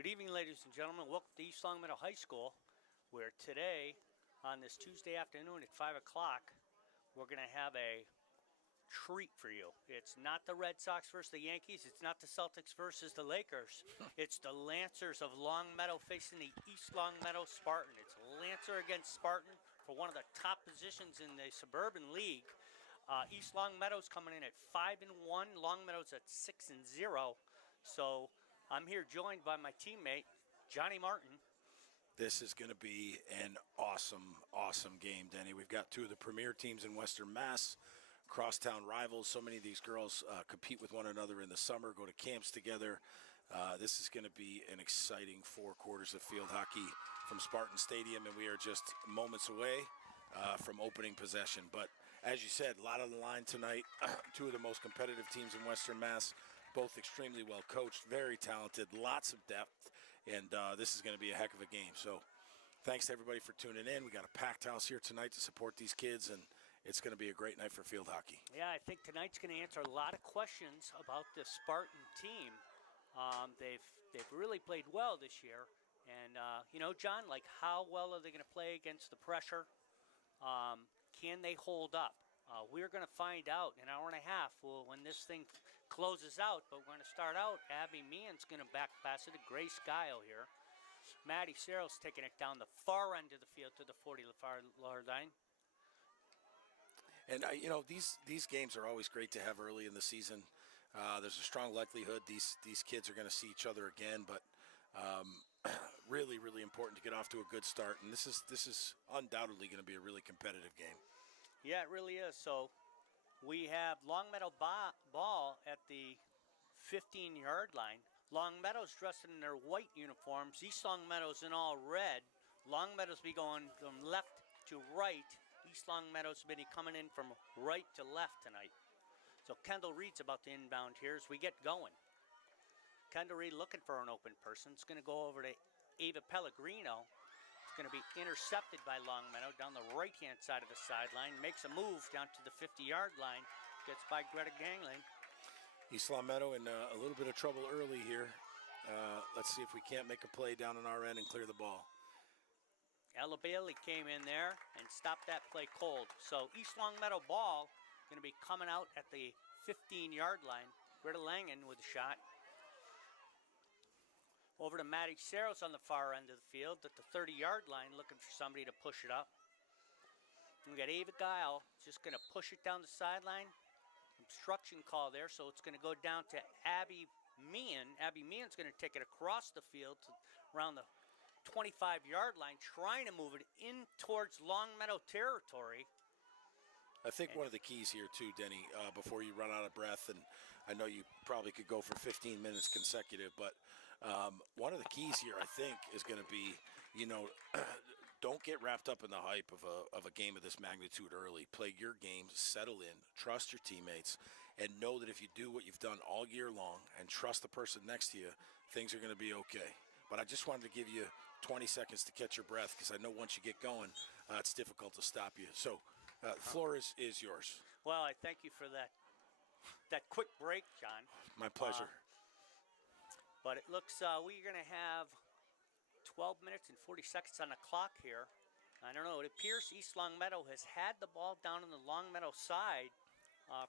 Good evening, ladies and gentlemen. Welcome to East Longmeadow High School, where today, on this Tuesday afternoon at 5 o'clock, we're going to have a treat for you. It's not the Red Sox versus the Yankees. It's not the Celtics versus the Lakers. It's the Lancers of Longmeadow facing the East Longmeadow Spartan. It's Lancer against Spartan for one of the top positions in the Suburban League. East Longmeadow's coming in at 5-1. Longmeadow's at 6-0. So I'm here joined by my teammate, Johnny Martin. This is going to be an awesome game, Denny. We've got two of the premier teams in Western Mass, crosstown rivals. So many of these girls compete with one another in the summer, go to camps together. This is going to be an exciting 4 quarters of field hockey from Spartan Stadium, and we are just moments away from opening possession. But as you said, a lot on the line tonight. Two of the most competitive teams in Western Mass, both extremely well coached, very talented, lots of depth, and this is going to be a heck of a game. So thanks to everybody for tuning in. We got a packed house here tonight to support these kids, and it's going to be a great night for field hockey. Yeah, I think tonight's going to answer a lot of questions about the Spartan team. They've really played well this year. And, John, like, how well are they going to play against the pressure? Can they hold up? We're going to find out in an hour and a half when this thing closes out. But we're going to start out. Abby Meehan's going to back pass it to Grace Guile here. Maddie Searle's taking it down the far end of the field to the 40-yard line. And, these games are always great to have early in the season. There's a strong likelihood these kids are going to see each other again, but really, really important to get off to a good start. And this is undoubtedly going to be a really competitive game. Yeah, it really is. So we have Longmeadow ball at the 15-yard line. Longmeadow's dressed in their white uniforms. East Longmeadow's in all red. Longmeadow's be going from left to right. East Longmeadow's been coming in from right to left tonight. So Kendall Reed's about to inbound here as we get going. Kendall Reed looking for an open person. It's going to go over to Ava Pellegrino. It's going to be intercepted by Longmeadow down the right-hand side of the sideline. Makes a move down to the 50-yard line. Gets by Greta Gangling. East Longmeadow in a little bit of trouble early here. Let's see if we can't make a play down on our end and clear the ball. Ella Bailey came in there and stopped that play cold. So East Longmeadow ball going to be coming out at the 15-yard line. Greta Langen with a shot. Over to Maddie Searles on the far end of the field at the 30-yard line, looking for somebody to push it up. And we got Ava Guile just going to push it down the sideline. Obstruction call there, so it's going to go down to Abby Meehan. Abby Meehan's going to take it across the field to around the 25-yard line, trying to move it in towards Longmeadow territory. I think one of the keys here, too, Denny, before you run out of breath, and I know you probably could go for 15 minutes consecutive, but one of the keys here, I think, is going to be, don't get wrapped up in the hype of a game of this magnitude early. Play your game, settle in, trust your teammates, and know that if you do what you've done all year long and trust the person next to you, things are going to be okay. But I just wanted to give you 20 seconds to catch your breath because I know once you get going, it's difficult to stop you. So the floor is yours. Well, I thank you for that quick break, John. My pleasure. But it looks we're going to have 12 minutes and 40 seconds on the clock here. I don't know. It appears East Longmeadow has had the ball down on the Longmeadow side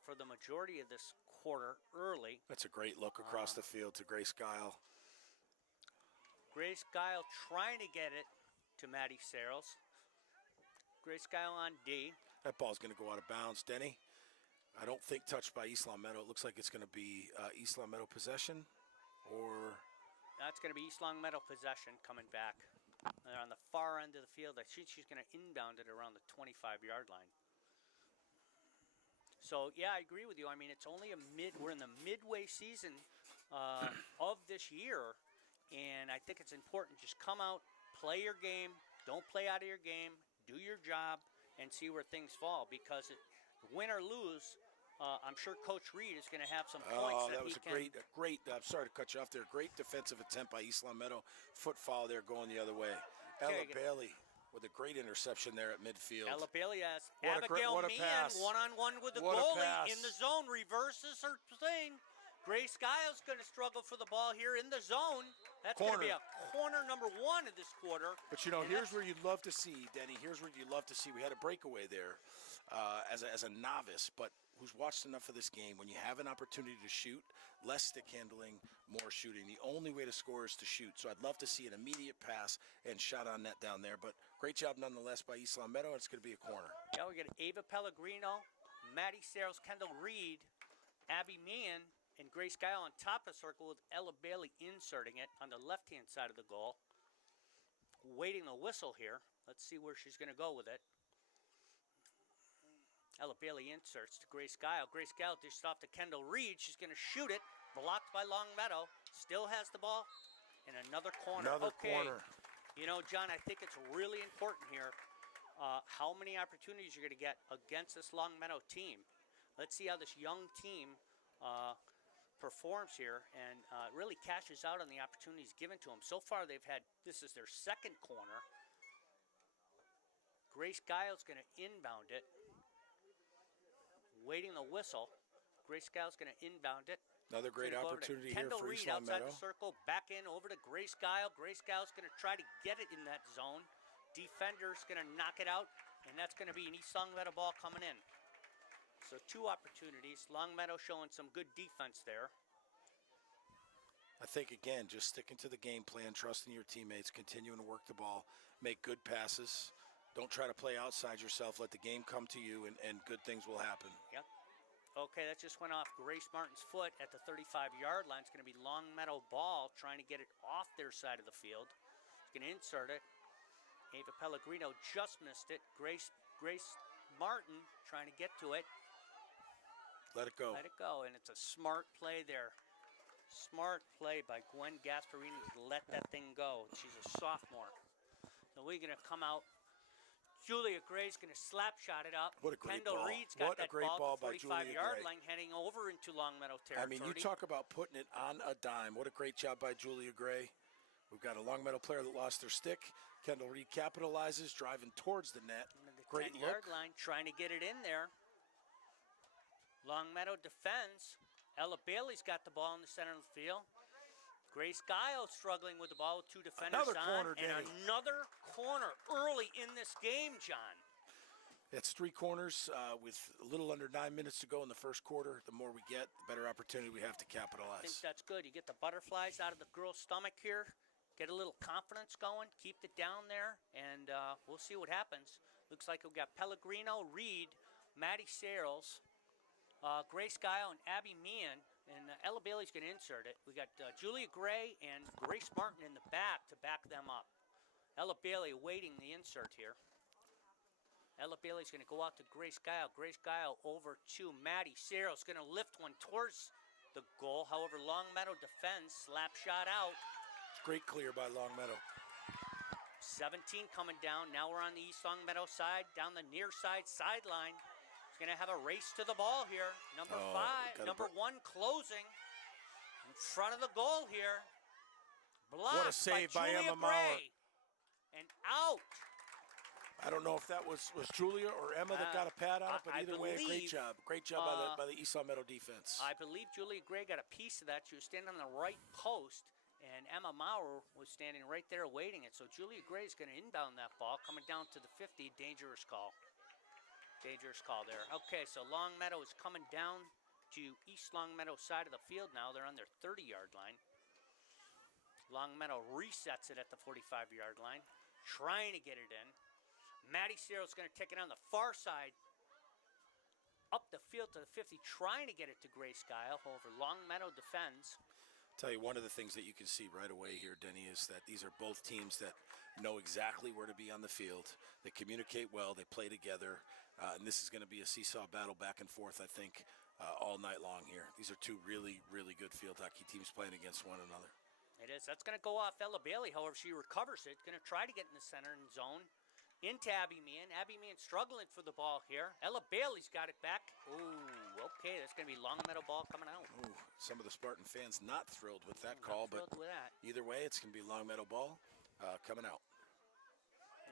for the majority of this quarter early. That's a great look across the field to Grace Guile. Grace Guile trying to get it to Maddie Searles. Grace Guile on D. That ball's going to go out of bounds. Denny, I don't think touched by East Longmeadow. It looks like it's going to be East Longmeadow possession, or that's going to be East Longmeadow possession coming back. They're on the far end of the field. I think she's going to inbound it around the 25-yard line. So, yeah, I agree with you. I mean, it's only we're in the midway season of this year, and I think it's important. Just come out, play your game. Don't play out of your game. Do your job and see where things fall, because win or lose, I'm sure Coach Reed is going to have some points. Oh, that was a great. I'm sorry to cut you off there. Great defensive attempt by East Longmeadow. Foot foul there going the other way. Ella Bailey with a great interception there at midfield. Ella Bailey has Abigail Meehan one-on-one with the goalie in the zone, reverses her thing, Grace Giles going to struggle for the ball here in the zone. That's going to be a corner number 1 of this quarter. But, here's where you'd love to see, Denny, here's where you'd love to see. We had a breakaway there as a novice, but who's watched enough of this game. When you have an opportunity to shoot, less stick handling, more shooting. The only way to score is to shoot. So I'd love to see an immediate pass and shot on net down there. But great job nonetheless by East Longmeadow. It's going to be a corner. Yeah, we got Ava Pellegrino, Maddie Searles, Kendall Reed, Abby Meehan, and Grace Guile on top of the circle with Ella Bailey inserting it on the left-hand side of the goal. Waiting the whistle here. Let's see where she's going to go with it. Ella Bailey inserts to Grace Guile. Grace Guile dished off to Kendall Reed. She's going to shoot it. Blocked by Longmeadow. Still has the ball. And another corner. Another corner. John, I think it's really important here how many opportunities you're going to get against this Longmeadow team. Let's see how this young team performs here and really cashes out on the opportunities given to them. So far, this is their second corner. Grace Gile's going to inbound it. Waiting the whistle. Grace Gile's going to inbound it. Another great opportunity here Kendall for Reed East Longmeadow. outside the circle, back in over to Grace Guile. Grace Gile's going to try to get it in that zone. Defender's going to knock it out, and that's going to be an East Longmeadow ball coming in. So 2 opportunities. Longmeadow showing some good defense there. I think, again, just sticking to the game plan, trusting your teammates, continuing to work the ball, make good passes. Don't try to play outside yourself. Let the game come to you, and good things will happen. Yep. Okay, that just went off Grace Martin's foot at the 35-yard line. It's going to be Longmeadow ball trying to get it off their side of the field. It's going to insert it. Ava Pellegrino just missed it. Grace Martin trying to get to it. Let it go. Let it go, and it's a smart play there. Smart play by Gwen Gasparini to let that thing go. She's a sophomore. So we're going to come out. Julia Gray's going to slap shot it up. What a great Kendall ball. Reed's got that great ball by at the Julia 45-yard Gray. line heading over into Longmeadow territory. I mean, you talk about putting it on a dime. What a great job by Julia Gray. We've got a Longmeadow player that lost their stick. Kendall Reed capitalizes, driving towards the net. Great 10-yard look. line, trying to get it in there. Longmeadow defends. Ella Bailey's got the ball in the center of the field. Grace Guile struggling with the ball with 2 defenders Another corner, and Danny. another corner early in this game, John. It's 3 corners with a little under 9 minutes to go in the first quarter. The more we get, the better opportunity we have to capitalize. I think that's good. You get the butterflies out of the girl's stomach here, get a little confidence going, keep it down there, and we'll see what happens. Looks like we've got Pellegrino, Reed, Maddie Searles, Grace Guile, and Abby Meehan, and Ella Bailey's going to insert it. We got Julia Gray and Grace Martin in the back to back them up. Ella Bailey awaiting the insert here. Ella Bailey's going to go out to Grace Guile. Grace Guile over to Maddie Searles. Going to lift one towards the goal. However, Longmeadow defends. Slap shot out. Great clear by Longmeadow. 17 coming down. Now we're on the East Longmeadow side, down the near side sideline. It's going to have a race to the ball here. Number 1 closing in front of the goal here. Blocked what a save by Julia Emma Maurer. Gray. And out. I don't know if that was Julia or Emma that got a pad on it, but either way, great job. Great job by the East Longmeadow defense. I believe Julia Gray got a piece of that. She was standing on the right post, and Emma Maurer was standing right there awaiting it. So Julia Gray is going to inbound that ball, coming down to the 50. Dangerous call. Dangerous call there. Okay, so Longmeadow is coming down to East Longmeadow side of the field now. They're on their 30-yard line. Longmeadow resets it at the 45-yard line, trying to get it in. Maddie Searles going to take it on the far side, up the field to the 50, trying to get it to Grace Guile. However, Longmeadow defends. Tell you, one of the things that you can see right away here, Denny, is that these are both teams that know exactly where to be on the field. They communicate well. They play together. And this is going to be a seesaw battle back and forth, I think, all night long here. These are 2 really, really good field hockey teams playing against one another. It is. That's going to go off Ella Bailey. However, she recovers it. Going to try to get in the center and zone. Into Abby Meehan. Abby Meehan struggling for the ball here. Ella Bailey's got it back. Ooh, okay. That's going to be Longmeadow ball coming out. Ooh, some of the Spartan fans not thrilled with that call, but either way, it's going to be Longmeadow ball coming out.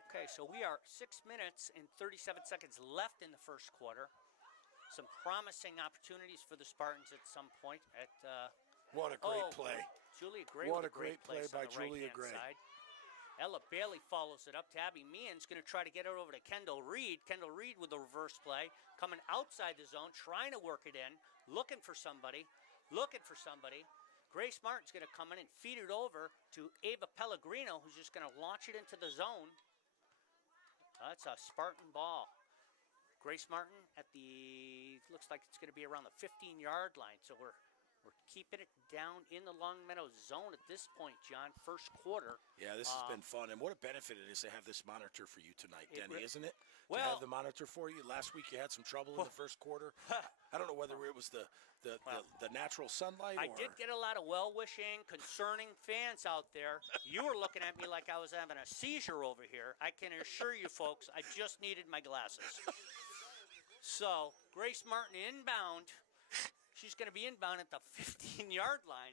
Okay, so we are 6 minutes and 37 seconds left in the first quarter. some promising opportunities for the Spartans at some point. What a great play. Julia Gray What with a great play place by on the Julia right-hand Gray. side. Ella Bailey follows it up. Tabby Meehan's going to try to get it over to Kendall Reed. Kendall Reed with the reverse play, coming outside the zone, trying to work it in, looking for somebody. Grace Martin's going to come in and feed it over to Ava Pellegrino, who's just going to launch it into the zone. That's a Spartan ball. Grace Martin looks like it's going to be around the 15-yard line. So we're keeping it down in the Longmeadow zone at this point, John, first quarter. Yeah, this has been fun. And what a benefit it is to have this monitor for you tonight, Denny, isn't it? Well, to have the monitor for you. Last week you had some trouble in the first quarter. I don't know whether it was the natural sunlight I did get a lot of well-wishing, concerning fans out there. You were looking at me like I was having a seizure over here. I can assure you, folks, I just needed my glasses. So, Grace Martin inbound. She's going to be inbound at the 15-yard line.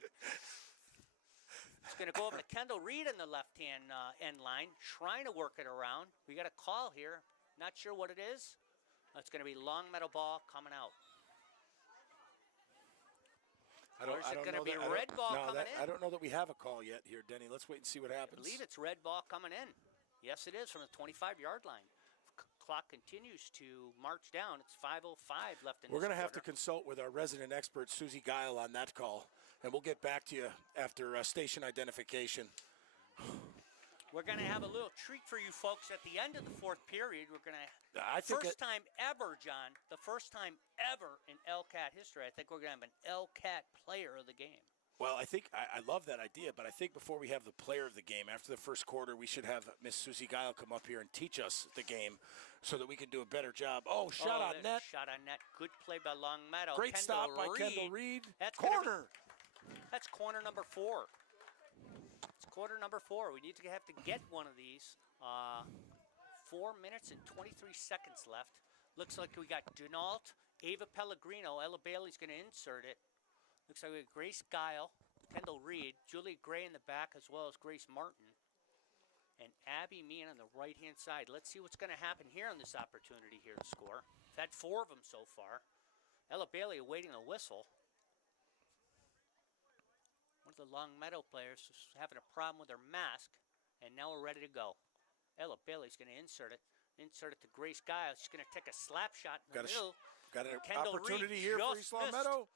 It's going to go over to Kendall Reed in the left-hand end line, trying to work it around. We got a call here. Not sure what it is. It's going to be Longmeadow ball coming out. Or is it going to be red ball coming in? I don't know that we have a call yet here, Denny. Let's wait and see what happens. I believe it's red ball coming in. Yes, it is from the 25-yard line. Clock continues to march down. It's 5:05 left in We're going to this have to quarter. consult with our resident expert, Susie Guile, on that call, and we'll get back to you after station identification. We're going to have a little treat for you folks at the end of the fourth period. We're going to, first time ever, John, the first time ever in LCAT history, I think we're going to have an LCAT player of the game. Well, I think I love that idea, but I think before we have the player of the game, after the first quarter, we should have Miss Susie Guile come up here and teach us the game so that we can do a better job. Oh, shot on net. Shot on net. Good play by Longmeadow. Great Kendall stop by Reed. Kendall Reed. That's corner. That's corner number 4. It's quarter number 4. We need to have to get one of these. 4 minutes and 23 seconds left. Looks like we got Denault, Ava Pellegrino. Ella Bailey's going to insert it. Looks like we have Grace Guile, Kendall Reed, Julia Gray in the back, as well as Grace Martin, and Abby Meehan on the right-hand side. Let's see what's going to happen here on this opportunity here to score. We've had 4 of them so far. Ella Bailey awaiting a whistle. One of the Longmeadow players is having a problem with her mask, and now we're ready to go. Ella Bailey's going to insert it to Grace Guile. She's going to take a slap shot in the middle. Got an Kendall opportunity Reed here for East Longmeadow.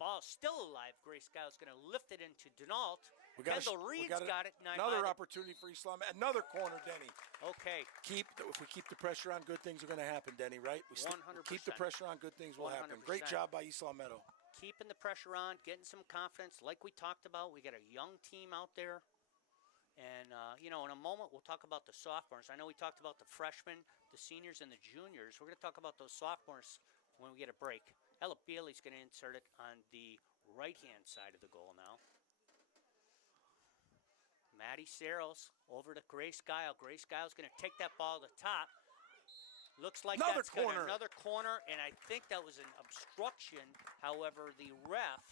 Ball still alive. Grace Guile's going to lift it into Denault. Kendall Reed's got it. Another opportunity for East Longmeadow. Another corner, Denny. Okay. If we keep the pressure on, good things are going to happen, Denny, right? 100%. Keep the pressure on, good things will happen. 100%. Great job by East Longmeadow. Keeping the pressure on, getting some confidence. Like we talked about, we got a young team out there. And, in a moment, we'll talk about the sophomores. I know we talked about the freshmen, the seniors, and the juniors. We're going to talk about those sophomores when we get a break. Ella Bailey's going to insert it on the right-hand side of the goal now. Maddie Searles over to Grace Guile. Grace Guile's going to take that ball to the top. Looks like that's another corner, and I think that was an obstruction. However, the ref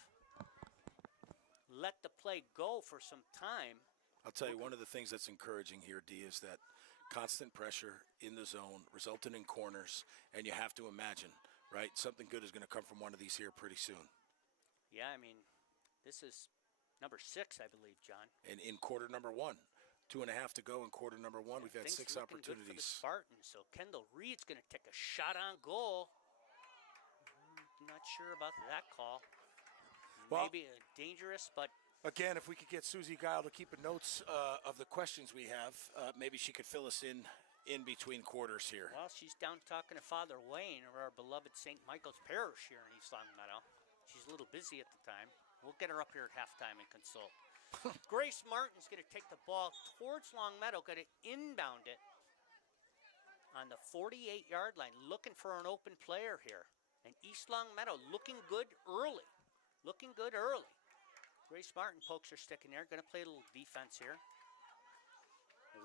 let the play go for some time. I'll tell you, one of the things that's encouraging here, D, is that constant pressure in the zone resulting in corners, and you have to imagine, right, something good is going to come from one of these here pretty soon. Yeah, I mean, this is number 6, I believe, John. And in quarter number 1, 2.5 to go in quarter number 1, we've had 6 opportunities. Good for the Spartans. So Kendall Reed's going to take a shot on goal. I'm not sure about that call. Maybe dangerous, but again, if we could get Susie Guile to keep notes of the questions we have, maybe she could fill us in between quarters here. Well, she's down talking to Father Wayne, or our beloved St. Michael's Parish here in East Longmeadow. She's a little busy at the time. We'll get her up here at halftime and consult. Grace Martin's going to take the ball towards Longmeadow, going to inbound it on the 48-yard line, looking for an open player here. And East Longmeadow looking good early. Looking good early. Grace Martin pokes her stick in there. Going to play a little defense here.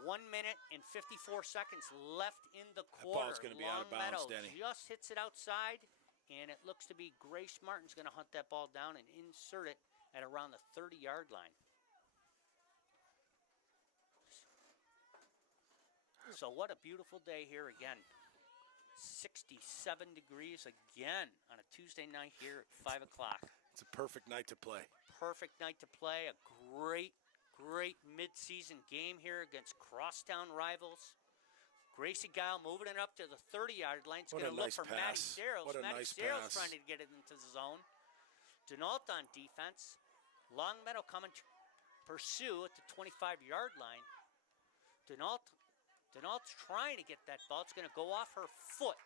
1 minute and 54 seconds left in the quarter. That ball's going to be out of bounds, Denny. Just hits it outside, and it looks to be Grace Martin's going to hunt that ball down and insert it at around the 30-yard line. So what a beautiful day here again. 67 degrees again on a Tuesday night here at 5 o'clock. It's a perfect night to play. Perfect night to play. A great mid-season game here against crosstown rivals. Gracie Guile moving it up to the 30-yard line. It's going to look nice for pass. Maddie Searles. What a Maddie nice Searles pass. trying to get it into the zone. Denault on defense. Longmeadow coming to pursue at the 25-yard line. Denault's trying to get that ball. It's going to go off her foot.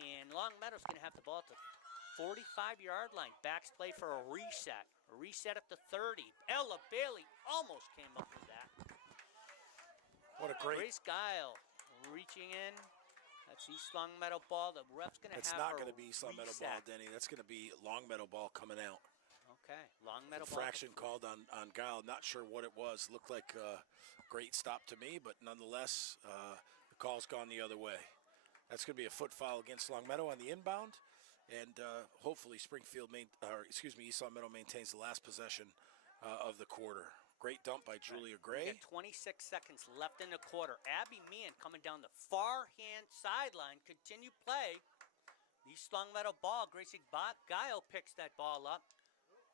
And Longmeadow's going to have the ball at the 45-yard line. Backs play for a reset. A reset at the 30. Ella Bailey almost came up with that. What a great... Grace Guile reaching in. That's East Longmeadow ball. The ref's going to have It's her not going to be East Longmeadow reset. ball, Denny. That's going to be Longmeadow ball coming out. Okay, Longmeadow ball. Infraction called on Guile. Not sure what it was. Looked like a great stop to me, but nonetheless, the call's gone the other way. That's going to be a foot foul against Longmeadow on the inbound, and hopefully East Longmeadow maintains the last possession of the quarter. Great dump by Julia Gray. We got 26 seconds left in the quarter. Abby Meehan coming down the far hand sideline. Continue play. East Longmeadow ball. Gracie Guile picks that ball up.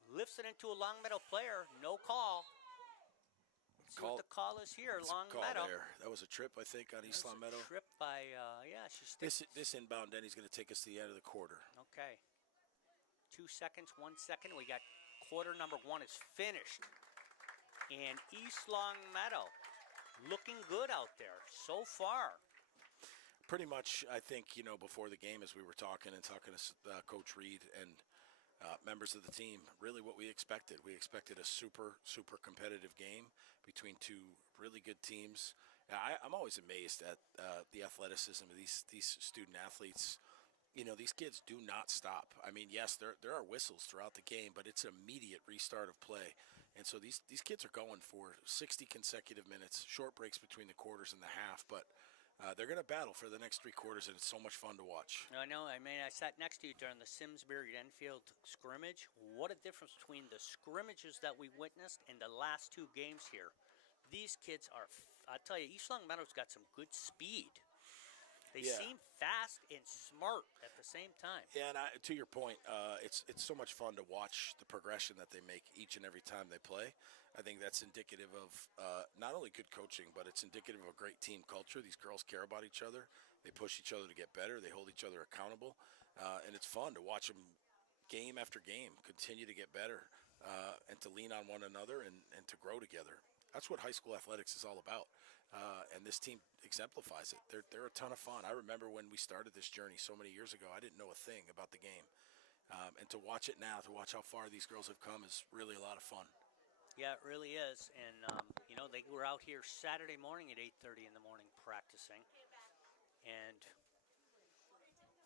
Lifts it into a Longmeadow player. No call. Let's see what the call is here. Longmeadow. That was a trip, I think, on East Longmeadow. Trip by, she sticks. This inbound, Denny's going to take us to the end of the quarter. Okay. 2 seconds, 1 second. We got quarter number 1 is finished. And East Longmeadow looking good out there so far. Pretty much, I think, before the game as we were talking to Coach Reed and members of the team, really what we expected. We expected a super competitive game between two really good teams. I'm always amazed at the athleticism of these student athletes. These kids do not stop. I mean, yes, there are whistles throughout the game, but it's an immediate restart of play. And so these kids are going for 60 consecutive minutes, short breaks between the quarters and the half, but they're going to battle for the next 3 quarters, and it's so much fun to watch. I know. I mean, I sat next to you during the Simsbury-Enfield scrimmage. What a difference between the scrimmages that we witnessed and the last 2 games here. These kids are, I tell you, East Longmeadow's got some good speed. They seem fast and smart at the same time. Yeah, and to your point, it's so much fun to watch the progression that they make each and every time they play. I think that's indicative of not only good coaching, but it's indicative of a great team culture. These girls care about each other. They push each other to get better. They hold each other accountable. And it's fun to watch them game after game continue to get better and to lean on one another and to grow together. That's what high school athletics is all about. And this team exemplifies it. They're a ton of fun. I remember when we started this journey so many years ago, I didn't know a thing about the game. And to watch it now, to watch how far these girls have come is really a lot of fun. Yeah, it really is. And, they were out here Saturday morning at 8:30 in the morning practicing. And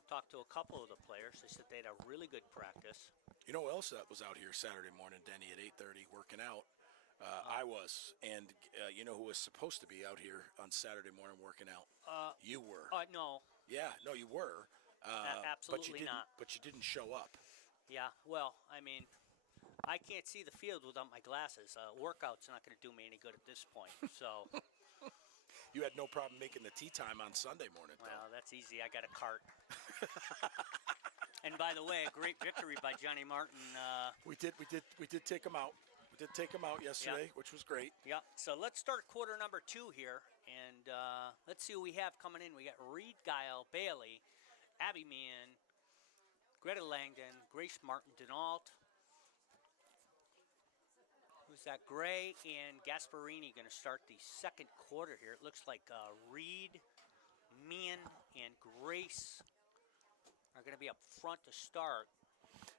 talked to a couple of the players. They said they had a really good practice. You know who else that was out here Saturday morning, Denny, at 8:30 working out? I was, and you know who was supposed to be out here on Saturday morning working out? You were. No. Yeah, no, you were. Absolutely not. But you didn't show up. Yeah, well, I mean, I can't see the field without my glasses. Workout's not going to do me any good at this point, so. You had no problem making the tea time on Sunday morning, though. Well, that's easy. I got a cart. And by the way, a great victory by Johnny Martin. We did take him out. We did take him out yesterday, which was great. Yeah. So let's start quarter number 2 here, and let's see who we have coming in. We got Reed Guile, Bailey, Abby Meehan, Greta Langdon, Grace Martin, Denault. Who's that? Gray and Gasparini going to start the second quarter here. It looks like Reed, Meehan, and Grace are going to be up front to start.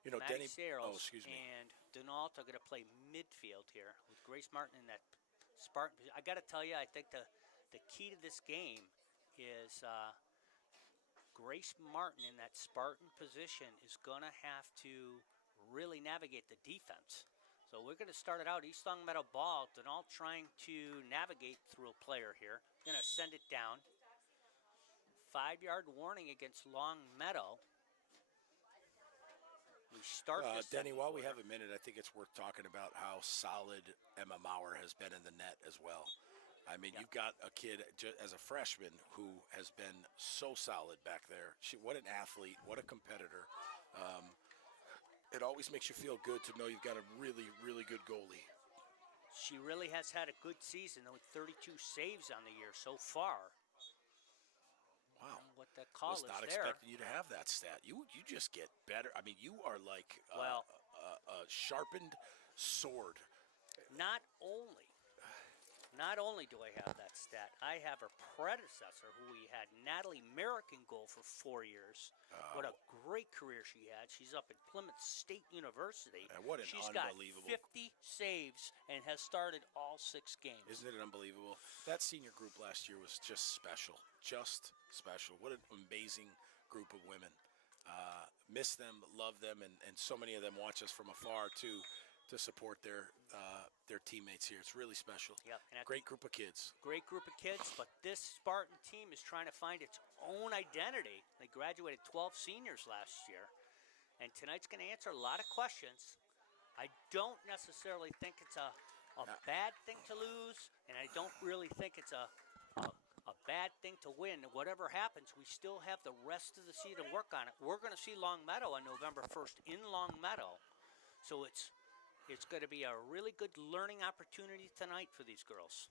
Denny. Searles excuse me. And Denault are going to play midfield here with Grace Martin in that Spartan. I got to tell you, I think the key to this game is Grace Martin in that Spartan position is going to have to really navigate the defense. So we're going to start it out. East Longmeadow ball. Denault trying to navigate through a player here. Going to send it down. 5-yard warning against Longmeadow. We start this Denny, while we have a minute, I think it's worth talking about how solid Emma Maurer has been in the net as well. I mean, Yeah. you've got a kid as a freshman who has been so solid back there. What an athlete, what a competitor. It always makes you feel good to know you've got a really, really good goalie. She really has had a good season with 32 saves on the year so far. Wow. What the call Was is not there. expecting you to have that stat. You just get better. I mean, you are like Well, a sharpened sword. not only do I have that stat, I have her predecessor, who we had, Natalie Merrick, in goal for 4 years. What a great career she had. She's up at Plymouth State University. What an She's unbelievable. got 50 saves and has started all 6 games. Isn't it unbelievable? That senior group last year was just special. Just special. What an amazing group of women. Miss them, love them, and so many of them watch us from afar, too, to support their teammates here. It's really special. Yep. And Great group of kids. Great group of kids, but this Spartan team is trying to find its own identity. They graduated 12 seniors last year, and tonight's going to answer a lot of questions. I don't necessarily think it's a bad thing to lose, and I don't really think it's a bad thing to win. Whatever happens, we still have the rest of the season to work on it. We're going to see Longmeadow on November 1st in Longmeadow, so it's going to be a really good learning opportunity tonight for these girls.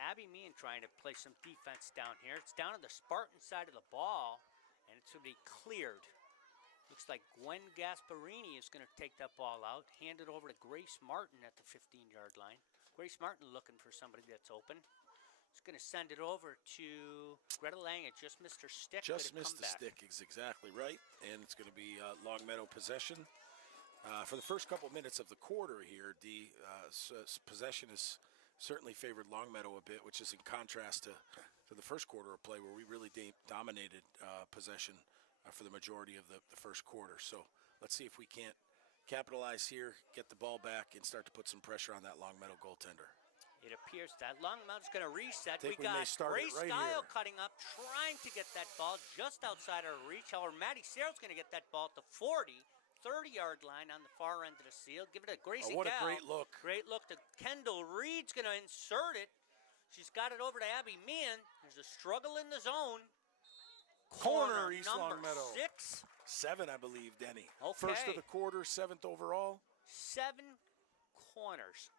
Abby Meehan trying to play some defense down here. It's down on the Spartan side of the ball, and it's going to be cleared. Looks like Gwen Gasparini is going to take that ball out, hand it over to Grace Martin at the 15-yard line. Grace Martin looking for somebody that's open. He's going to send it over to Greta Lang. It just missed her stick. Just missed the stick is exactly right, and it's going to be Longmeadow possession. For the first couple minutes of the quarter here, possession is certainly favored Longmeadow a bit, which is in contrast to the first quarter of play, where we really dominated possession for the majority of the first quarter. So let's see if we can't capitalize here, get the ball back, and start to put some pressure on that Longmeadow goaltender. It appears that Longmeadow's going to reset. We got Grace right Style here. cutting up, trying to get that ball just outside her reach. However, Maddie Sarah's going to get that ball at the 30-yard line on the far end of the seal. Give it to Gracie What Gal. a great look. Great look to Kendall Reed's going to insert it. She's got it over to Abby Meehan. There's a struggle in the zone. Corner East number Longmeadow. 6. 7, I believe, Denny. Okay. First of the quarter, 7th overall. 7 corners.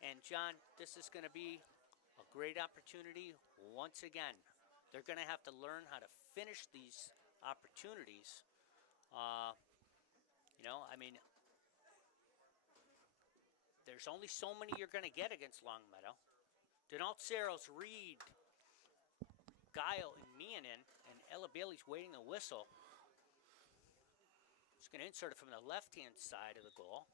And, John, this is going to be a great opportunity once again. They're going to have to learn how to finish these opportunities. There's only so many you're going to get against Longmeadow. Denault Saros, Reed, Guile, and Meehan in, and Ella Bailey's waiting the whistle. She's going to insert it from the left-hand side of the goal.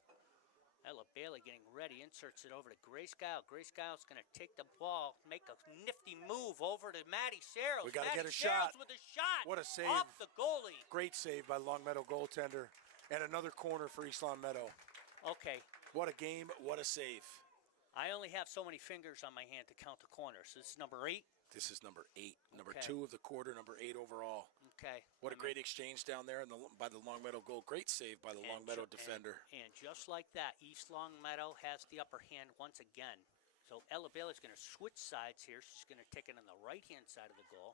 Ella Bailey getting ready, inserts it over to Grace Guile. Grace Guile's going to take the ball, make a nifty move over to Maddie Saros. We got to get a Saros shot. With a shot. What a save. Off the goalie. Great save by Longmeadow goaltender. And another corner for East Longmeadow. Okay. What a game. What a save. I only have so many fingers on my hand to count the corners. This is number 8. This is number 8. Number Okay. 2 of the quarter, number 8 overall. Okay. What a great exchange down there by the Longmeadow goal. Great save by the Longmeadow defender. And just like that, East Longmeadow has the upper hand once again. So Ella Bailey's going to switch sides here. She's going to take it on the right-hand side of the goal.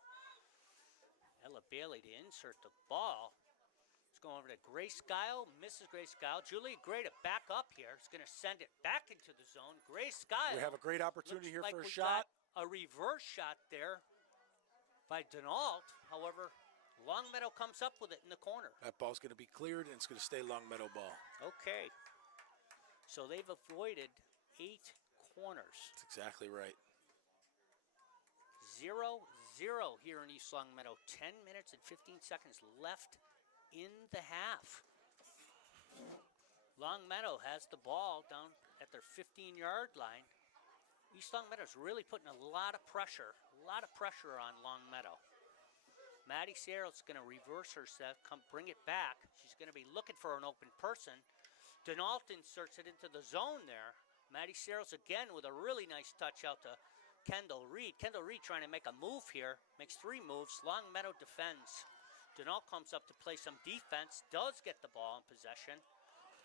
Ella Bailey to insert the ball. It's going over to Grace Guile. Misses Grace Guile. Julia Gray to back up here. It's going to send it back into the zone. Grace Guile. We have a great opportunity Looks here like for a we shot. got a reverse shot there by Denault. However, Longmeadow comes up with it in the corner. That ball's going to be cleared, and it's going to stay Longmeadow ball. Okay. So they've avoided 8 corners. That's exactly right. 0-0 here in East Longmeadow. 10 minutes and 15 seconds left in the half. Longmeadow has the ball down at their 15-yard line. East Longmeadow's really putting a lot of pressure on Longmeadow. Maddie Sarah's going to reverse herself, bring it back. She's going to be looking for an open person. Denault inserts it into the zone there. Maddie Sarah's again with a really nice touch out to Kendall Reed. Kendall Reed trying to make a move here, makes 3 moves. Longmeadow defends. Denault comes up to play some defense, does get the ball in possession.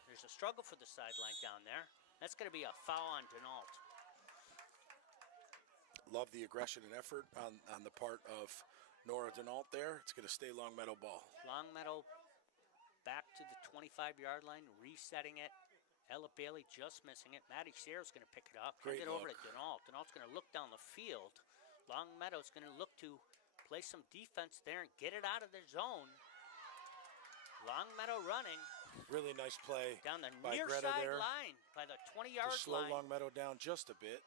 There's a struggle for the sideline down there. That's going to be a foul on Denault. Love the aggression and effort on the part of Nora Denault there. It's going to stay Longmeadow ball. Longmeadow back to the 25-yard line, resetting it. Ella Bailey just missing it. Maddie Sayre's going to pick it up. Great Hand it over look. to Denault. Denault's going to look down the field. Longmeadow's going to look to play some defense there and get it out of their zone. Longmeadow running. Really nice play Down the by near Greta side there. line by the 20-yard To slow line. Longmeadow down just a bit.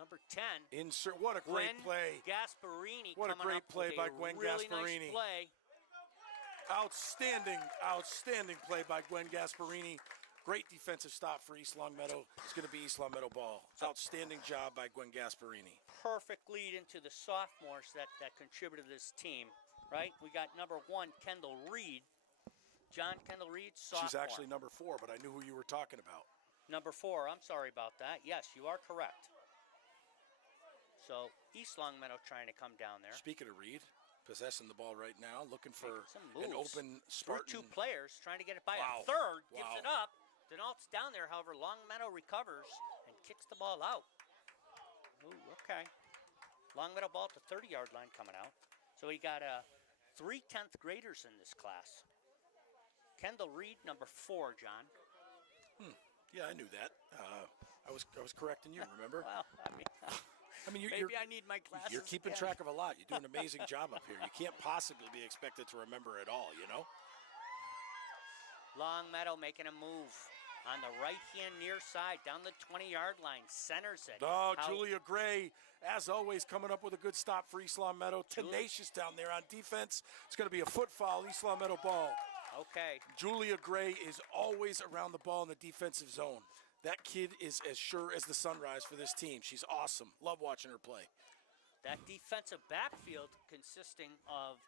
Number 10. Insert. What a great play. Gasparini. What a coming great up play with by a Gwen really Gasparini. Nice play. Outstanding play by Gwen Gasparini. Great defensive stop for East Longmeadow. It's going to be East Longmeadow ball. Outstanding job by Gwen Gasparini. Perfect lead into the sophomores that contributed to this team, right? We got number 1, Kendall Reed. John Kendall Reed, sophomore. She's actually number 4, but I knew who you were talking about. Number 4, I'm sorry about that. Yes, you are correct. So East Longmeadow trying to come down there. Speaking of Reed, possessing the ball right now, looking for some an moves. open Through Spartan. 2 players trying to get it by Wow. a third. Gives Wow. it up. Denault's down there. However, Longmeadow recovers and kicks the ball out. Ooh, okay. Longmeadow ball at the 30-yard line coming out. So we got 3 10th graders in this class. Kendall Reed, number 4, John. Yeah, I knew that. I was correcting you. Remember? Well, I mean, maybe I need my glasses. you're keeping again. track of a lot. You do an amazing job up here. You can't possibly be expected to remember it all. You know. Longmeadow making a move on the right-hand near side, down the 20-yard line, centers it. Oh, Julia Gray, as always, coming up with a good stop for East Longmeadow. Tenacious down there on defense. It's going to be a foot foul, East Longmeadow ball. Okay. Julia Gray is always around the ball in the defensive zone. That kid is as sure as the sunrise for this team. She's awesome. Love watching her play. That defensive backfield consisting of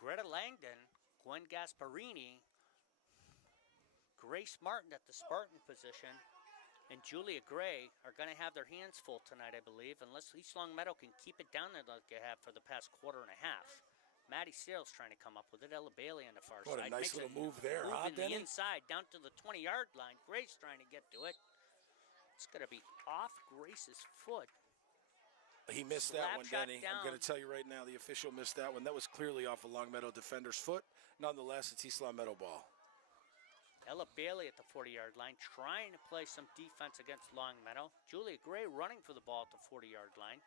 Greta Langdon, Gwen Gasparini, Grace Martin at the Spartan position, and Julia Gray are going to have their hands full tonight, I believe, unless East Longmeadow can keep it down there like they have for the past quarter and a half. Maddie Sales trying to come up with it. Ella Bailey on the far What side. a nice Makes little move there, move huh, in the Denny? inside down to the 20-yard line. Grace trying to get to it. It's going to be off Grace's foot. He missed that Slap one, shot Denny. down. I'm going to tell you right now, the official missed that one. That was clearly off a Longmeadow defender's foot. Nonetheless, it's East Longmeadow ball. Ella Bailey at the 40-yard line trying to play some defense against Longmeadow. Julia Gray running for the ball at the 40-yard line.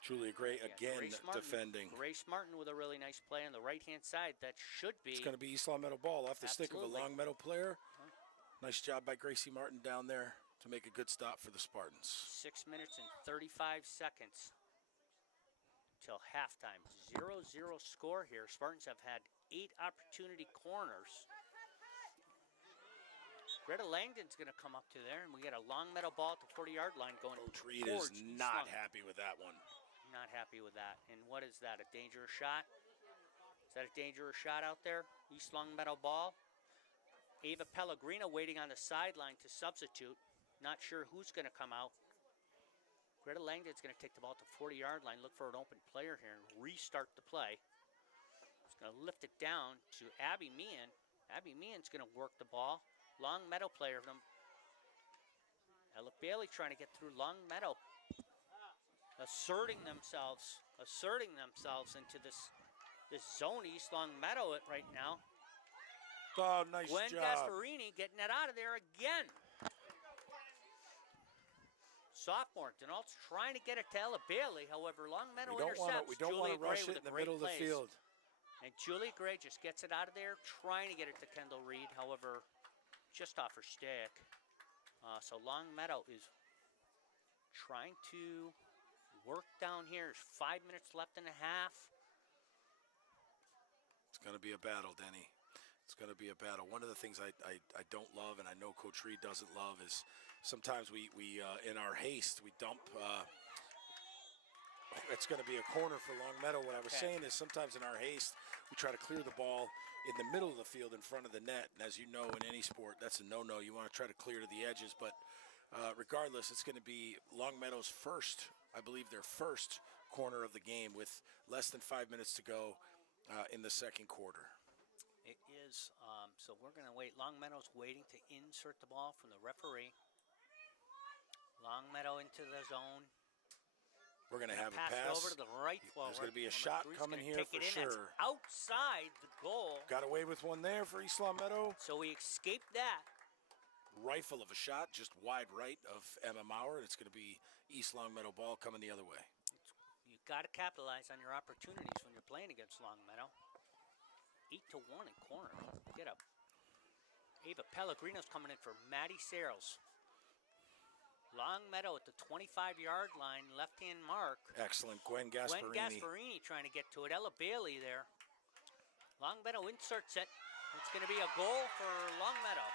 Julia Gray Yeah, again Grace Martin, defending. Grace Martin with a really nice play on the right-hand side. That should be. It's going to be East Longmeadow ball off the stick of a Absolutely. Longmeadow player. Nice job by Gracie Martin down there to make a good stop for the Spartans. 6 minutes and 35 seconds till halftime. 0-0 score here. Spartans have had 8 opportunity corners. Greta Langdon's going to come up to there, and we get a Longmeadow ball at the 40-yard line going Coach Reed is towards East not Longmeadow. happy with that one. Not happy with that. And what is that, a dangerous shot? Is that a dangerous shot out there? East Longmeadow ball. Ava Pellegrino waiting on the sideline to substitute. Not sure who's going to come out. Greta Langdon's going to take the ball to the 40-yard line, look for an open player here, and restart the play. He's going to lift it down to Abby Meehan. Abby Meehan's going to work the ball. Longmeadow player of them. Ella Bailey trying to get through Longmeadow. Asserting themselves into this zone. East Longmeadow right now. Oh, nice Gwen job. Gasparini getting it out of there again. Sophomore Denault's trying to get it to Ella Bailey. However, Longmeadow intercepts. We don't want to rush it in the middle of the field. And Julia Gray just gets it out of there, trying to get it to Kendall Reed. However, just off her stick. So Longmeadow is trying to work down here. There's 5 minutes left in the half. It's going to be a battle, Denny. It's going to be a battle. One of the things I don't love, and I know Coach Reed doesn't love, is sometimes we in our haste, we dump. It's going to be a corner for Longmeadow. What I was saying is sometimes in our haste, we try to clear the ball in the middle of the field in front of the net. And as you know, in any sport, that's a no-no. You want to try to clear to the edges. But regardless, it's going to be Longmeadow's first, I believe their first corner of the game with less than 5 minutes to go in the second quarter. It is. So we're going to wait. Longmeadow's waiting to insert the ball from the referee. Longmeadow into the zone. We're going to have a Pass it pass. over to the right forward. There's going to be a Number shot 3's coming gonna here take for it in. sure. That's outside the goal. Got away with one there for East Longmeadow. So we escaped that. Rifle of a shot, just wide right of Emma Maurer. It's going to be East Longmeadow ball coming the other way. You got to capitalize on your opportunities when you're playing against Longmeadow. 8-1 in corner. Get up. Ava Pellegrino's coming in for Maddie Searles. Longmeadow at the 25-yard line, left-hand mark. Excellent. Gwen Gasparini. Gwen Gasparini trying to get to it. Ella Bailey there. Longmeadow inserts it. It's going to be a goal for Longmeadow.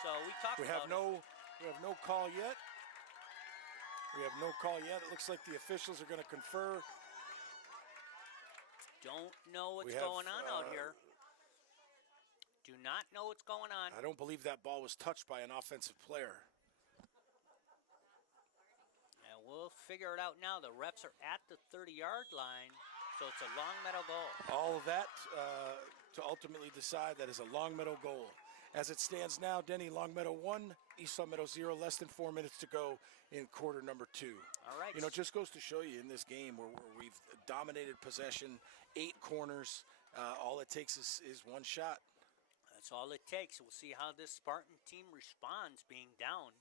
So we talked about it. We have no call yet. We have no call yet. It looks like the officials are going to confer. Don't know what's going on out here. Do not know what's going on. I don't believe that ball was touched by an offensive player. And we'll figure it out now. The refs are at the 30-yard line, so it's a Longmeadow goal. All of that to ultimately decide that is a Longmeadow goal. As it stands now, Denny, Longmeadow 1, East Longmeadow 0, less than 4 minutes to go in quarter number 2. All right. You know, it just goes to show you in this game where we've dominated possession, 8 corners. All it takes is one shot. That's all it takes. We'll see how this Spartan team responds being down.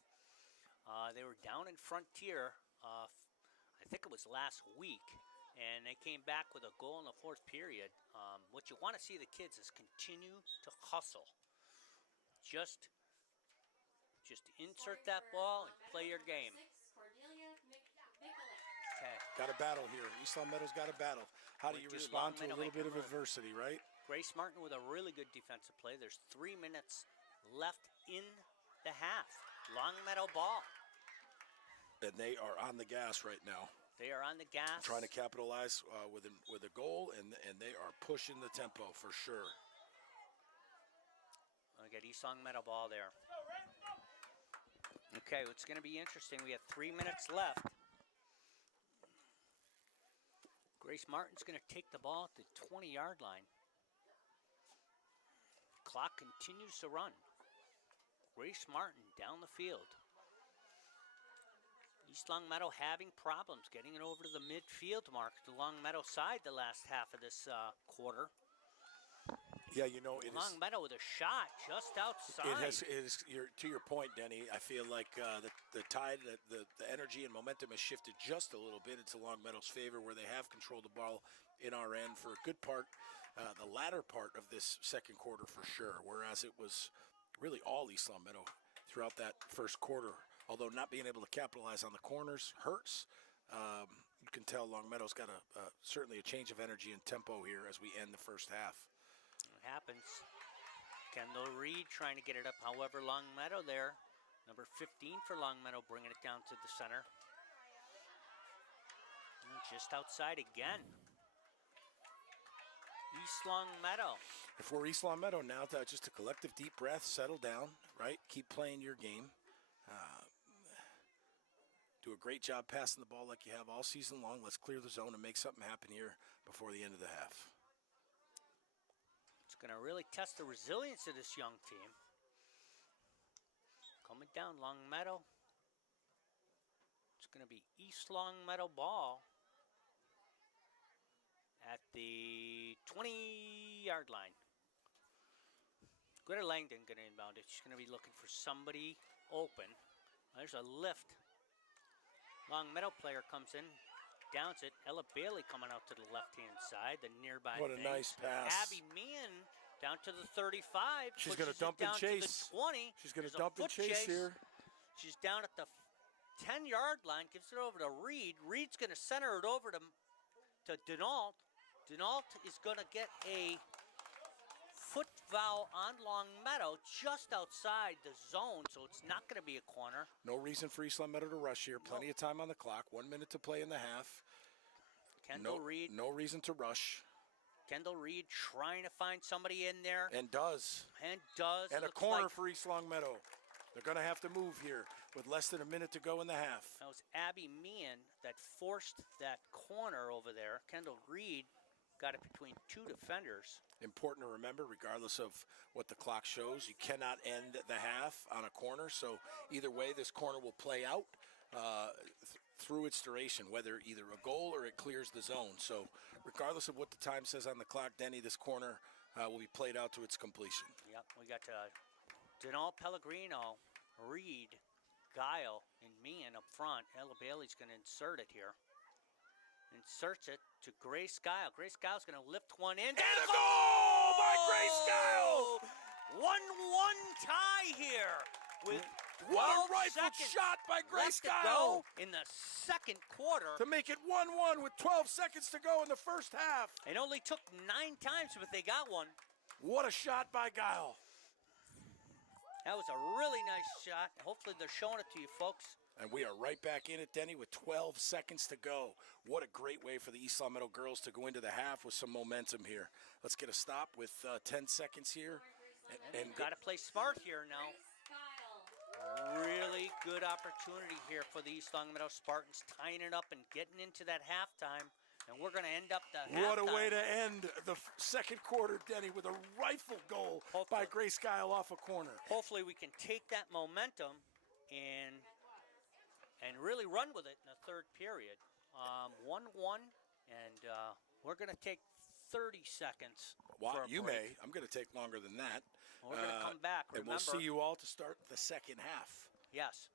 They were down in Frontier, I think it was last week, and they came back with a goal in the 4th period. What you want to see the kids is continue to hustle. Just insert that ball and play your game. Okay. Got a battle here. East Longmeadow's got a battle. How do you respond to a little bit of adversity, right? Grace Martin with a really good defensive play. There's 3 minutes left in the half. Longmeadow ball. And they are on the gas right now. They are on the gas. Trying to capitalize with a goal, and they are pushing the tempo for sure. I got East Longmeadow ball there. Okay, it's going to be interesting. We have 3 minutes left. Grace Martin's going to take the ball at the 20-yard line. Clock continues to run. Grace Martin down the field. East Longmeadow having problems getting it over to the midfield mark, the Longmeadow side the last half of this quarter. Yeah, you know, it Longmeadow with a shot just outside. It is to your point, Denny. I feel like the tide, the energy and momentum has shifted just a little bit. It's Longmeadow's favor where they have controlled the ball in our end for a good part, the latter part of this second quarter for sure, whereas it was really all East Longmeadow throughout that first quarter. Although not being able to capitalize on the corners hurts, you can tell Longmeadow's got certainly a change of energy and tempo here as we end the first half. It happens. Kendall Reed trying to get it up. However, Longmeadow there, number 15 for Longmeadow, bringing it down to the center. And just outside again. East Longmeadow. If we're East Longmeadow now, just a collective deep breath, settle down, right? Keep playing your game. Do a great job passing the ball like you have all season long. Let's clear the zone and make something happen here before the end of the half. It's going to really test the resilience of this young team. Coming down Longmeadow. It's going to be East Longmeadow ball at the 20-yard line. Greta Langdon going to inbound it. She's going to be looking for somebody open. There's a lift. Longmeadow player comes in, downs it. Ella Bailey coming out to the left-hand side, the nearby. What a nice pass. Abby Meehan down to the 35. She's going to dump and chase. To the 20. She's going to dump and chase here. She's down at the 10-yard line, gives it over to Reed. Reed's going to center it over to Denault. Denault is going to get a foot foul on Longmeadow just outside the zone, so it's not going to be a corner. No reason for East Longmeadow to rush here. Plenty of time on the clock. 1 minute to play in the half. Kendall Reed. No reason to rush. Kendall Reed trying to find somebody in there. And does. And a corner for East Longmeadow. They're going to have to move here with less than a minute to go in the half. That was Abby Meehan that forced that corner over there. Kendall Reed got it between 2 defenders. Important to remember, regardless of what the clock shows, you cannot end the half on a corner. So either way, this corner will play out. through its duration, whether either a goal or it clears the zone. So regardless of what the time says on the clock, Denny, this corner will be played out to its completion. Yep, we got Denal Pellegrino, Reed, Guile, and Meehan up front. Ella Bailey's going to insert it here. Inserts it to Grace Guile. Grace Guile's going to lift one in. And a goal by Grace Guile! 1-1 tie here with What a 12 rifle seconds shot by Grace left to Guile go in the second quarter. to make it 1-1 with 12 seconds to go in the first half. It only took 9 times, but they got one. What a shot by Guile. That was a really nice shot. Hopefully they're showing it to you folks. And we are right back in it, Denny, with 12 seconds to go. What a great way for the East Longmeadow girls to go into the half with some momentum here. Let's get a stop with 10 seconds here. And got to play smart here now. Really good opportunity here for the East Longmeadow Spartans, tying it up and getting into that halftime. And we're going to end up the halftime. What a way to end the second quarter, Denny, with a rifle goal by Grace Guile off a corner. Hopefully we can take that momentum and really run with it in the third period. 1-1, and we're going to take 30 seconds. Well, for a you break. may. I'm going to take longer than that. We're going to come back. And we'll see you all to start the second half. Yes.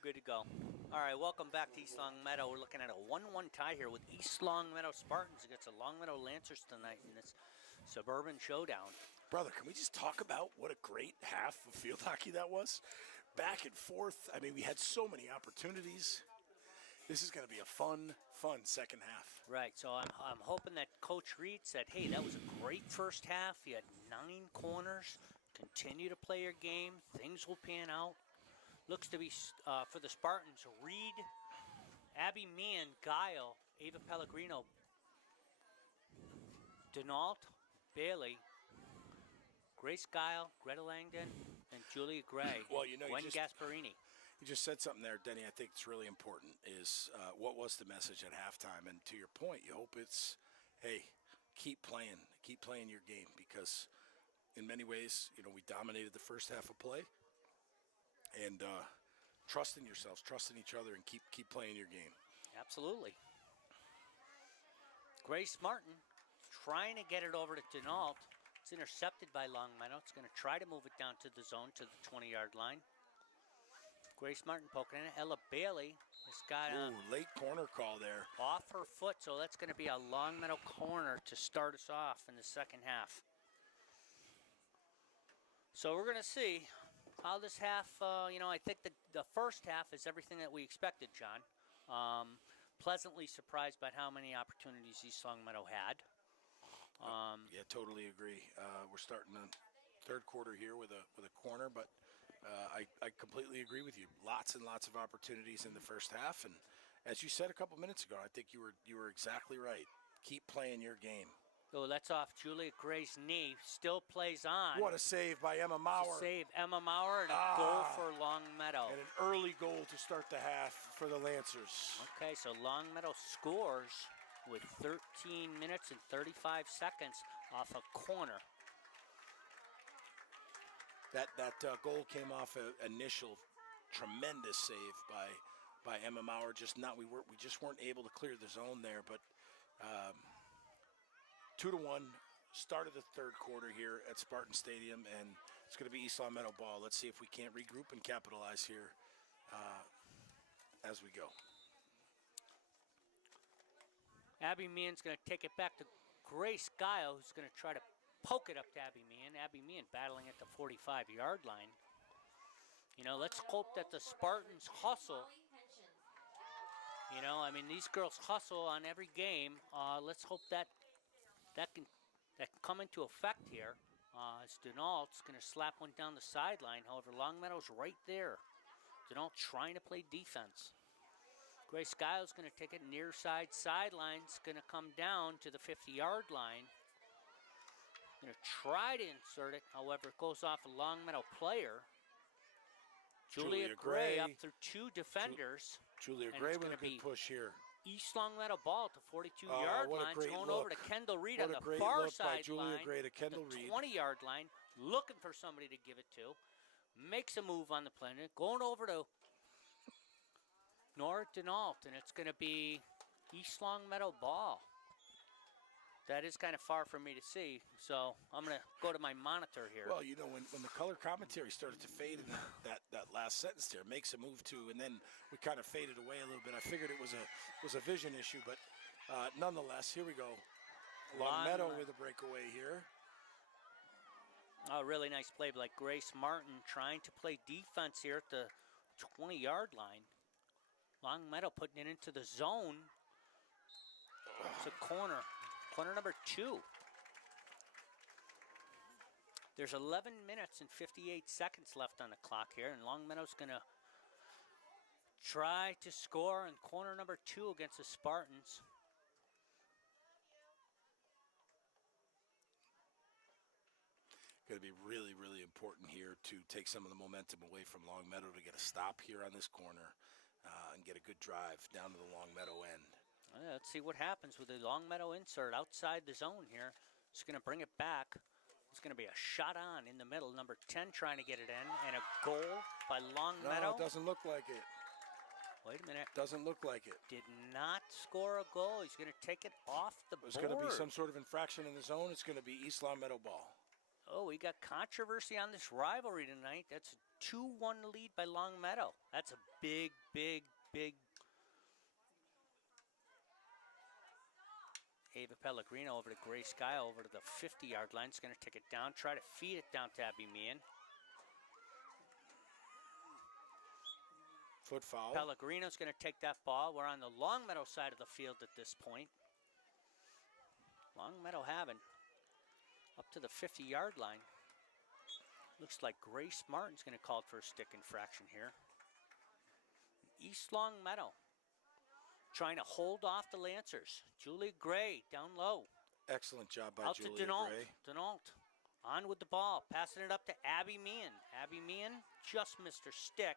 Good to go. All right, welcome back to East Longmeadow. We're looking at a 1-1 tie here with East Longmeadow Spartans against the Longmeadow Lancers tonight in this suburban showdown. Brother, can we just talk about what a great half of field hockey that was? Back and forth. I mean, we had so many opportunities. This is going to be a fun second half. Right, so I'm hoping that Coach Reed said, hey, that was a great first half. You had 9 corners. Continue to play your game. Things will pan out. Looks to be, for the Spartans, Reed, Abby Meehan, Guile, Ava Pellegrino, Denault, Bailey, Grace Guile, Greta Langdon, and Julia Gray, Well, you know, Gwen Gasparini. You just said something there, Denny, I think it's really important, is what was the message at halftime? And to your point, you hope it's, hey, keep playing your game, because in many ways, you know, we dominated the first half of play. And trust in yourselves, trust in each other, and keep playing your game. Absolutely. Grace Martin trying to get it over to Denault. It's intercepted by Longmeadow. It's going to try to move it down to the zone to the 20-yard line. Grace Martin poking it. Ella Bailey has got a late corner call there. Off her foot, so that's going to be a Longmeadow corner to start us off in the second half. So we're going to see how this half, I think the first half is everything that we expected, John. Pleasantly surprised by how many opportunities East Longmeadow had. Yeah, totally agree. We're starting the third quarter here with a corner, but I completely agree with you. Lots and lots of opportunities in the first half, and as you said a couple minutes ago, I think you were exactly right. Keep playing your game. Oh, that's off Julia Gray's knee. Still plays on. What a save by Emma Maurer. Save Emma Maurer and a goal for Longmeadow. And an early goal to start the half for the Lancers. Okay, so Longmeadow scores with 13 minutes and 35 seconds off a corner. That goal came off an initial tremendous save by Emma Maurer. We just weren't able to clear the zone there, but 2-1, start of the third quarter here at Spartan Stadium, and it's going to be East Longmeadow ball. Let's see if we can't regroup and capitalize here as we go. Abby Meehan's going to take it back to Grace Guile, who's going to try to poke it up to Abby Meehan. Abby Meehan battling at the 45-yard line. You know, let's hope that the Spartans hustle. You know, I mean, these girls hustle on every game. Let's hope that can come into effect here. As Denault's going to slap one down the sideline. However, Longmeadow's right there. Denault trying to play defense. Grace Guile's going to take it near side sideline's going to come down to the 50-yard line. Going to try to insert it. However, it goes off a Longmeadow player. Julia Gray up through 2 defenders. Julia Gray with a good push here. East Longmeadow ball at the 42-yard line. It's going over to Kendall Reed on the far side line. The 20-yard line. Looking for somebody to give it to. Makes a move on the plane. Going over to Nora Denault, and it's going to be East Longmeadow ball. That is kind of far for me to see, so I'm going to go to my monitor here. Well, you know, when the color commentary started to fade in that last sentence there, makes a move to, and then we kind of faded away a little bit. I figured it was a vision issue, but nonetheless, here we go. Longmeadow with a breakaway here. Oh, really nice play by Grace Martin trying to play defense here at the 20-yard line. Longmeadow putting it into the zone. It's a corner. Corner number 2. There's 11 minutes and 58 seconds left on the clock here, and Longmeadow's going to try to score in corner number 2 against the Spartans. Going to be really, really important here to take some of the momentum away from Longmeadow to get a stop here on this corner and get a good drive down to the Longmeadow end. Let's see what happens with the Longmeadow insert outside the zone here. It's going to bring it back. It's going to be a shot on in the middle. Number 10 trying to get it in, and a goal by Longmeadow. No, it doesn't look like it. Wait a minute. Doesn't look like it. Did not score a goal. He's going to take it off the board. There's going to be some sort of infraction in the zone. It's going to be East Longmeadow ball. Oh, we got controversy on this rivalry tonight. That's 2-1 lead by Longmeadow. That's a big, big, big. Ava Pellegrino over to Gray Sky, over to the 50-yard line. It's going to take it down, try to feed it down to Abby Meehan. Foot foul. Pellegrino's going to take that ball. We're on the Longmeadow side of the field at this point. Longmeadow having up to the 50-yard line. Looks like Grace Martin's going to call for a stick infraction here. East Longmeadow trying to hold off the Lancers. Julia Gray down low. Excellent job by Out Julia to Denault. Gray. Denault on with the ball, passing it up to Abby Meehan. Abby Meehan just missed her stick.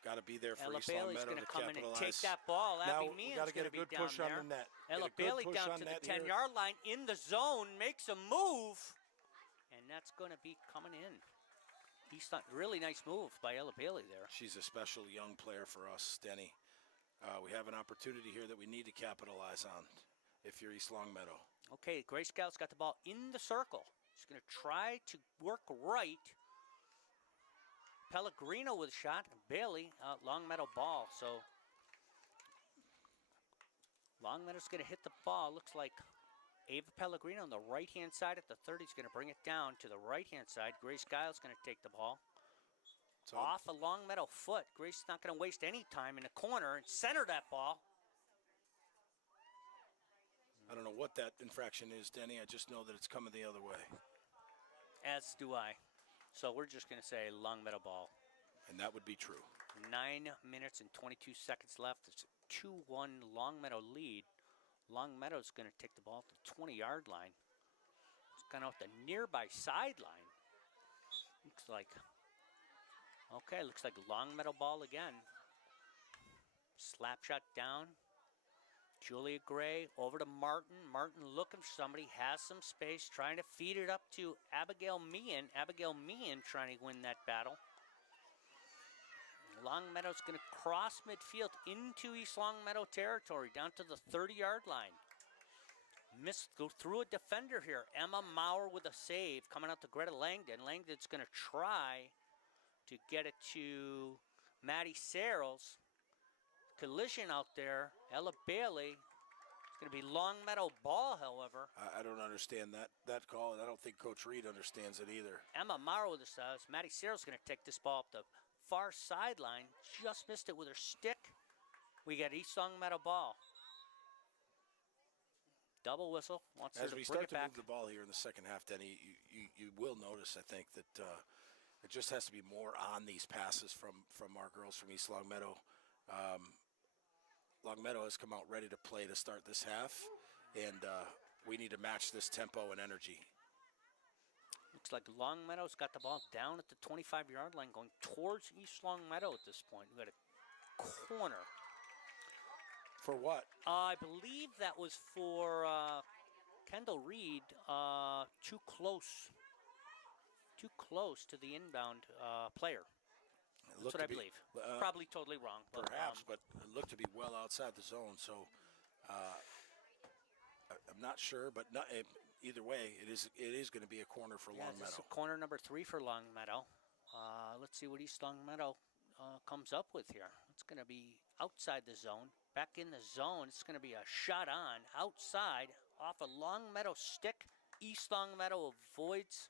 Got to be there for Ella East Bailey's Longmeadow going to to come in and take capitalize. that ball. Now Abby we Meehan's got to get going a to be good down push there. on the net. Ella Get a good Bailey push down on to the net here. 10-yard line in the zone, makes a move, and that's going to be coming in. Really nice move by Ella Bailey there. She's a special young player for us, Denny. We have an opportunity here that we need to capitalize on if you're East Longmeadow. Okay, Gray Scout's got the ball in the circle. She's going to try to work right. Pellegrino with a shot. Bailey, Longmeadow ball. So Longmeadow's going to hit the ball. Looks like Ava Pellegrino on the right-hand side at the 30 is going to bring it down to the right-hand side. Grace Giles going to take the ball. So Off a Longmeadow foot. Grace not going to waste any time in the corner and center that ball. I don't know what that infraction is, Denny. I just know that it's coming the other way. As do I. So we're just going to say Longmeadow ball. And that would be true. 9 minutes and 22 seconds left. It's a 2-1 Longmeadow lead. Longmeadow's going to take the ball to the 20-yard line. It's gone out the nearby sideline. Looks like Longmeadow ball again. Slap shot down. Julia Gray over to Martin. Martin looking for somebody, has some space, trying to feed it up to Abigail Meehan. Abigail Meehan trying to win that battle. Longmeadow's going to cross midfield into East Longmeadow territory, down to the 30-yard line. Go through a defender here. Emma Maurer with a save, coming out to Greta Langdon. Langdon's going to try to get it to Maddie Searles. Collision out there. Ella Bailey. It's going to be Longmeadow ball, however. I don't understand that call, and I don't think Coach Reed understands it either. Emma Maurer with the saves. Maddie Searles going to take this ball up the far sideline. Just missed it with her stick. We got East Longmeadow ball. Double whistle. Wants As to we bring start it to back. move the ball here in the second half, Denny, you will notice, I think, that it just has to be more on these passes from our girls from East Longmeadow. Longmeadow has come out ready to play to start this half, and we need to match this tempo and energy. Looks like Longmeadow's got the ball down at the 25-yard line, going towards East Longmeadow at this point. We've got a corner. For what? I believe that was for Kendall Reed. Too close to the inbound player. That's what I believe. Probably totally wrong. Perhaps, but it looked to be well outside the zone. So I'm not sure, but either way, it is going to be a corner for Longmeadow. This is corner number 3 for Longmeadow. Let's see what East Longmeadow comes up with here. It's going to be outside the zone. Back in the zone, it's going to be a shot on outside off a Longmeadow stick. East Longmeadow avoids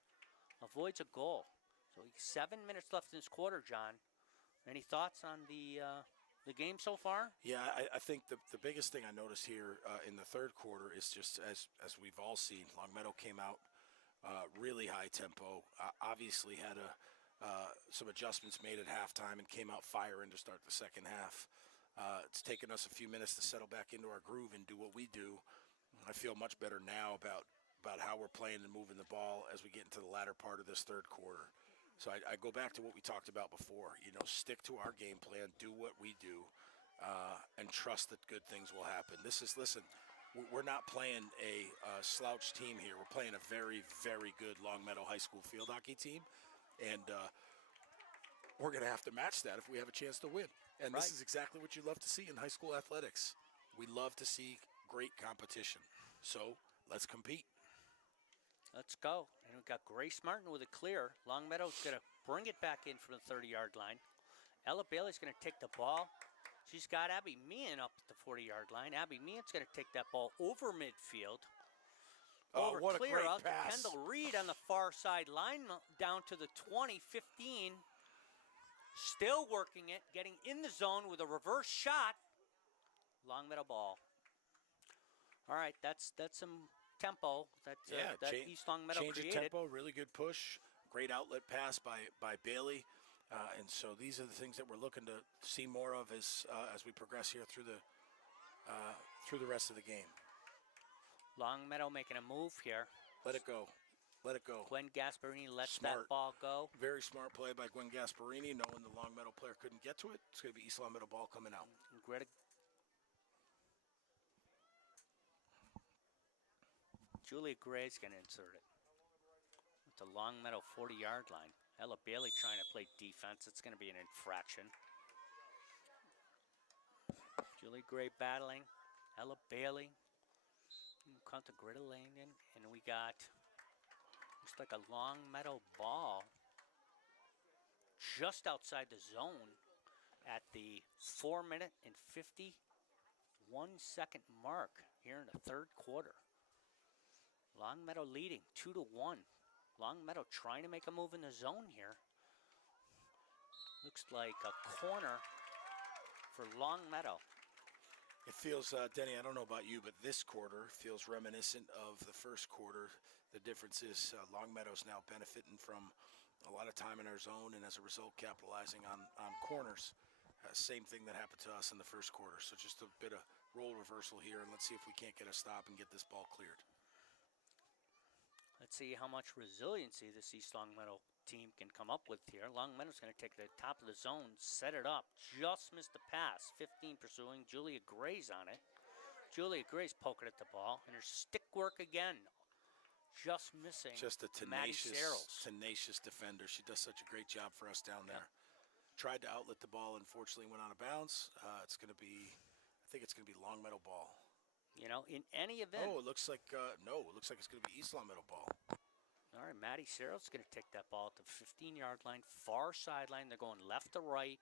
a goal. So 7 minutes left in this quarter, John. Any thoughts on the game so far? Yeah, I think the biggest thing I noticed here in the third quarter is just as we've all seen, Longmeadow came out really high tempo. Obviously had some adjustments made at halftime and came out firing to start the second half. It's taken us a few minutes to settle back into our groove and do what we do. I feel much better now about how we're playing and moving the ball as we get into the latter part of this third quarter. So I go back to what we talked about before. Stick to our game plan, do what we do, and trust that good things will happen. Listen, we're not playing a slouch team here. We're playing a very, very good Longmeadow High School field hockey team, and we're going to have to match that if we have a chance to win. And This is exactly what you love to see in high school athletics. We love to see great competition. So let's compete. Let's go. And we've got Grace Martin with a clear. Longmeadow's going to bring it back in from the 30-yard line. Ella Bailey's going to take the ball. She's got Abby Meehan up at the 40-yard line. Abby Meehan's going to take that ball over midfield. Oh, what clear a great out pass. to Kendall Reed on the far side line, down to the 20, 15. Still working it, getting in the zone with a reverse shot. Longmeadow ball. All right, that's some tempo that East Longmeadow change created. of tempo, really good push, great outlet pass by Bailey, and so these are the things that we're looking to see more of as we progress here through the rest of the game. Longmeadow making a move here. Let it go. Let it go. Gwen Gasparini lets Smart. that ball go. Very smart play by Gwen Gasparini, knowing the Longmeadow player couldn't get to it. It's going to be East Longmeadow ball coming out. Greta. Julia Gray's going to insert it at the Longmeadow 40-yard line. Ella Bailey trying to play defense. It's going to be an infraction. Julia Gray battling. Ella Bailey. Count to Greta Langdon. And we got, looks like a Longmeadow ball just outside the zone at the 4-minute and 51-second mark here in the third quarter. Longmeadow leading 2-1. Longmeadow trying to make a move in the zone here. Looks like a corner for Longmeadow. It feels, Denny, I don't know about you, but this quarter feels reminiscent of the first quarter. The difference is Longmeadow's now benefiting from a lot of time in our zone and as a result capitalizing on corners. Same thing that happened to us in the first quarter. So just a bit of role reversal here, and let's see if we can't get a stop and get this ball cleared. Let's see how much resiliency this East Longmeadow team can come up with here. Longmeadow's going to take the top of the zone, set it up, just missed the pass. 15 pursuing, Julia Gray's on it. Julia Gray's poking at the ball, and her stick work again. Just missing. Just a tenacious defender. She does such a great job for us down there. Tried to outlet the ball, unfortunately went out of bounds. I think it's going to be Longmeadow ball. You know, in any event. Oh, it looks like, no, it looks like it's going to be East Longmeadow ball. All right, Maddie Searle's going to take that ball at the 15-yard line, far sideline. They're going left to right.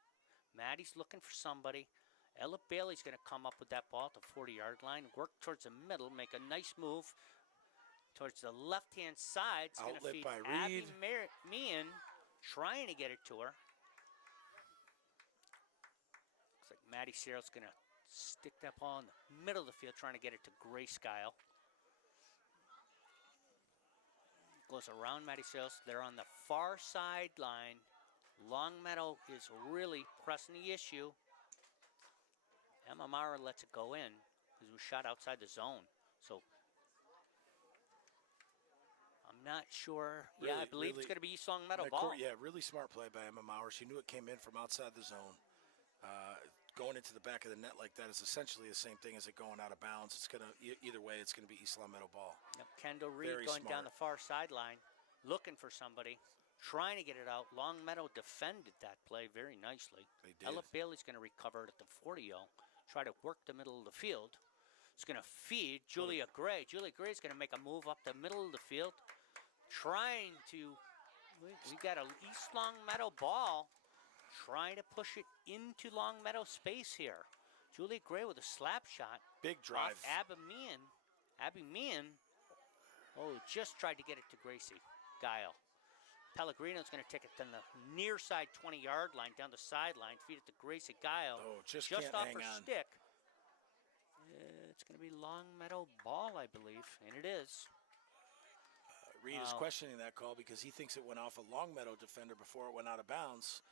Maddie's looking for somebody. Ella Bailey's going to come up with that ball at the 40-yard line, work towards the middle, make a nice move towards the left-hand side. It's going to feed by Abby Reed. Meehan, trying to get it to her. Looks like Maddie Searle's going to stick that ball in the middle of the field, trying to get it to Grace Guile. Goes around Maddie Searle. They're on the far sideline. Longmeadow is really pressing the issue. Emma Mara lets it go in because it was shot outside the zone. So I'm not sure. Really, I believe it's going to be East Longmeadow ball. Really smart play by Emma Maurer. She knew it came in from outside the zone. Going into the back of the net like that is essentially the same thing as it going out of bounds. It's going to, either way, it's going to be East Longmeadow ball. Yep, Kendall Reed going down the far sideline, looking for somebody, trying to get it out. Longmeadow defended that play very nicely. They did. Ella Bailey's going to recover it at the 40-0, try to work the middle of the field. It's going to feed Julia Gray. Julia Gray's going to make a move up the middle of the field, trying to, we got a East Longmeadow ball, trying to push it into Longmeadow space here. Julia Gray with a slap shot. Big drive. Off Abby Meehan. Oh, just tried to get it to Gracie Guile. Pellegrino's going to take it to the near side 20-yard line, down the sideline, feed it to Gracie Guile. Oh, just off can't her hang on. stick. It's going to be Longmeadow ball, I believe, and it is. Reed is questioning that call because he thinks it went off a Longmeadow defender before it went out of bounds.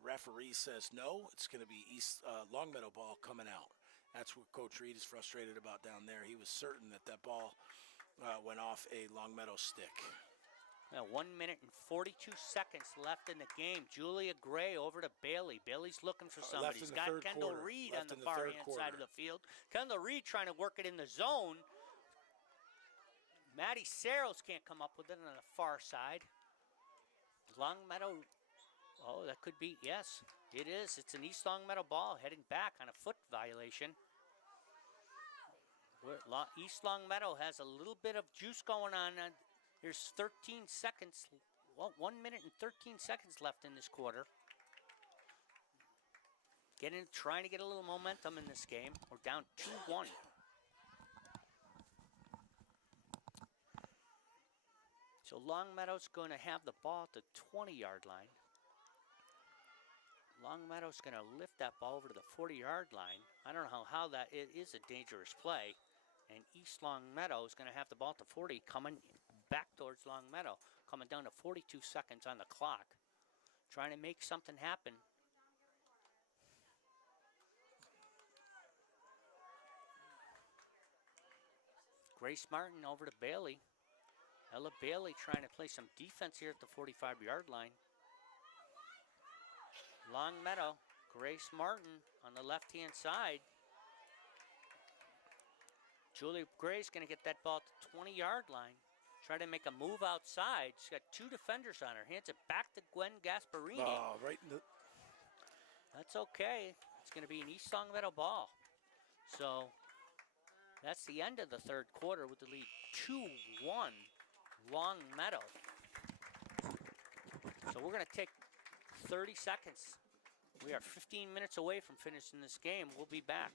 Referee says no, it's going to be East Longmeadow ball coming out. That's what Coach Reed is frustrated about down there. He was certain that ball went off a Longmeadow stick. Now 1 minute and 42 seconds left in the game. Julia Gray over to Bailey. Bailey's looking for somebody. He's got Kendall Reed on the far-hand side of the field. Kendall Reed trying to work it in the zone. Maddie Searles can't come up with it on the far side. Longmeadow. Oh, that could be, yes, it is. It's an East Longmeadow ball heading back on a foot violation. East Longmeadow has a little bit of juice going on. There's 13 seconds, well, 1 minute and 13 seconds left in this quarter. Trying to get a little momentum in this game. We're down 2-1. So Longmeadow's going to have the ball at the 20-yard line. Longmeadow's going to lift that ball over to the 40-yard line. I don't know how that, it is a dangerous play. And East Longmeadow is going to have the ball at the 40, coming back towards Longmeadow, coming down to 42 seconds on the clock. Trying to make something happen. Grace Martin over to Bailey. Ella Bailey trying to play some defense here at the 45-yard line. Longmeadow, Grace Martin on the left-hand side. Julie Gray's going to get that ball at the 20-yard line. Try to make a move outside. She's got two defenders on her. Hands it back to Gwen Gasparini. Oh, right in the... That's okay. It's going to be an East Longmeadow ball. So that's the end of the third quarter with the lead 2-1 Longmeadow. So we're going to take 30 seconds. We are 15 minutes away from finishing this game. We'll be back.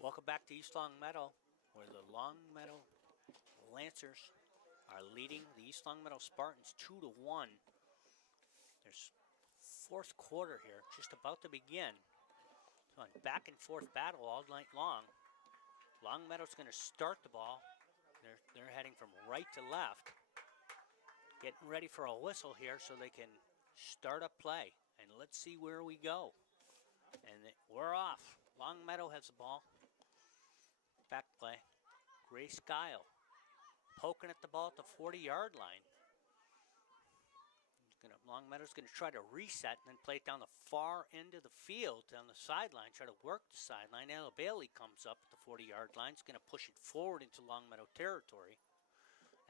Welcome back to East Longmeadow, where the Longmeadow Lancers are leading the East Longmeadow Spartans 2-1. There's fourth quarter here, just about to begin. So a back and forth battle all night long. Longmeadow's going to start the ball. They're heading from right to left, getting ready for a whistle here so they can start up play. And let's see where we go. And we're off. Longmeadow has the ball. Back play. Grace Guile poking at the ball at the 40-yard line. Longmeadow's going to try to reset and then play it down the far end of the field, down the sideline, try to work the sideline. Ella Bailey comes up at the 40-yard line. He's going to push it forward into Longmeadow territory.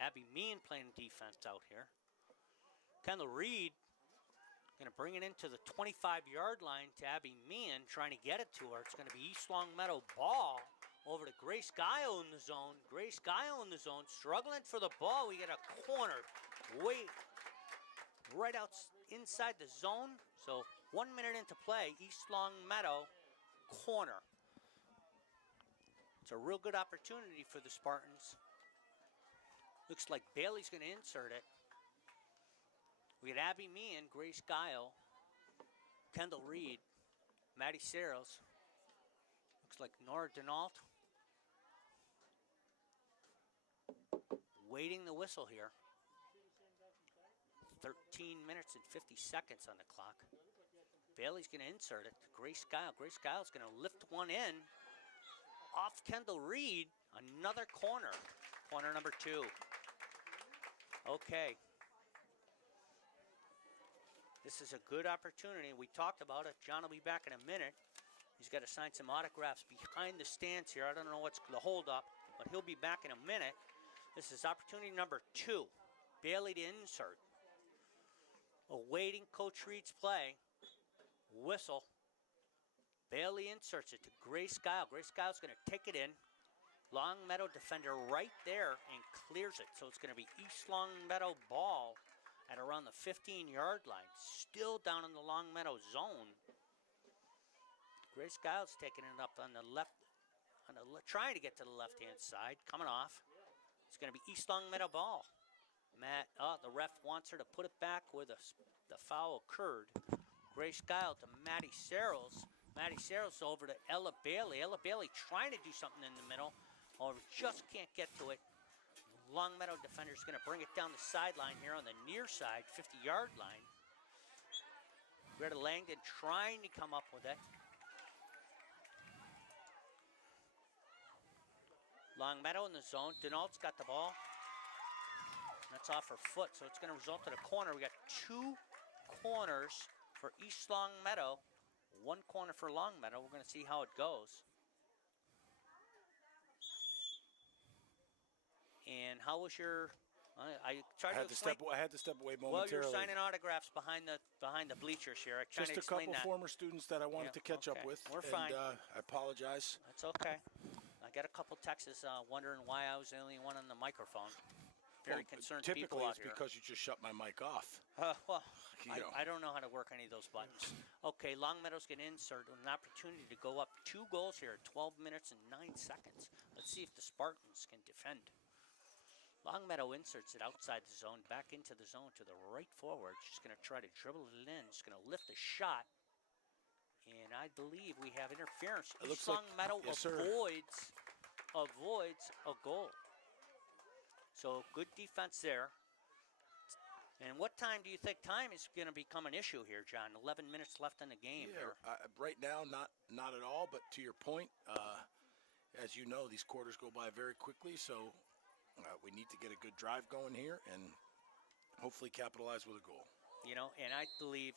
Abby Meehan playing defense out here. Kendall Reed going to bring it into the 25-yard line to Abby Meehan, trying to get it to her. It's going to be East Longmeadow ball over to Grace Guile in the zone. Grace Guile in the zone, struggling for the ball. We get a corner right out inside the zone. So 1 minute into play, East Longmeadow corner. It's a real good opportunity for the Spartans. Looks like Bailey's going to insert it. We got Abby Meehan, Grace Guile, Kendall Reed. Maddie Searles. Looks like Nora Denault waiting the whistle here. 13 minutes and 50 seconds on the clock. Bailey's going to insert it to Grace Guile. Grace Guile's going to lift one in off Kendall Reed. Another corner. Corner number 2. Okay. This is a good opportunity. We talked about it. John will be back in a minute. He's got to sign some autographs behind the stands here. I don't know what's the holdup, but he'll be back in a minute. This is opportunity number 2. Bailey to insert. Awaiting Coach Reed's play. Whistle. Bailey inserts it to Grace Guile. Grace Guile's going to take it in. Longmeadow defender right there and clears it. So it's going to be East Longmeadow ball at around the 15-yard line. Still down in the Longmeadow zone. Grace Guile's taking it up on the left, trying to get to the left-hand side. Coming off. It's going to be East Longmeadow ball. The ref wants her to put it back where the foul occurred. Grace Guile to Maddie Searles. Maddie Searles over to Ella Bailey. Ella Bailey trying to do something in the middle. Or just can't get to it. Longmeadow defender's going to bring it down the sideline here on the near side, 50-yard line. Greta Langdon trying to come up with it. Longmeadow in the zone. Denault's got the ball. That's off her foot, so it's going to result in a corner. We got 2 corners for East Longmeadow. 1 corner for Longmeadow. We're going to see how it goes. And how was your? I tried to explain. I had to step away momentarily. Well, you're signing autographs behind the bleachers here. I tried Just to explain a couple former students that I wanted to catch up with. We're fine. I apologize. That's okay. I got a couple texts wondering why I was the only one on the microphone. Very concerned people out here. Typically, it's because you just shut my mic off. Well, I don't know how to work any of those buttons. Okay, Longmeadow's going to insert an opportunity to go up 2 goals here at 12 minutes and 9 seconds. Let's see if the Spartans can defend. Longmeadow inserts it outside the zone, back into the zone to the right forward. She's going to try to dribble it in. She's going to lift a shot. And I believe we have interference. East Longmeadow avoids a goal. So good defense there. And what time do you think time is going to become an issue here, John? 11 minutes left in the game here. Right now, not at all. But to your point, as you know, these quarters go by very quickly. So we need to get a good drive going here and hopefully capitalize with a goal. You know, and I believe,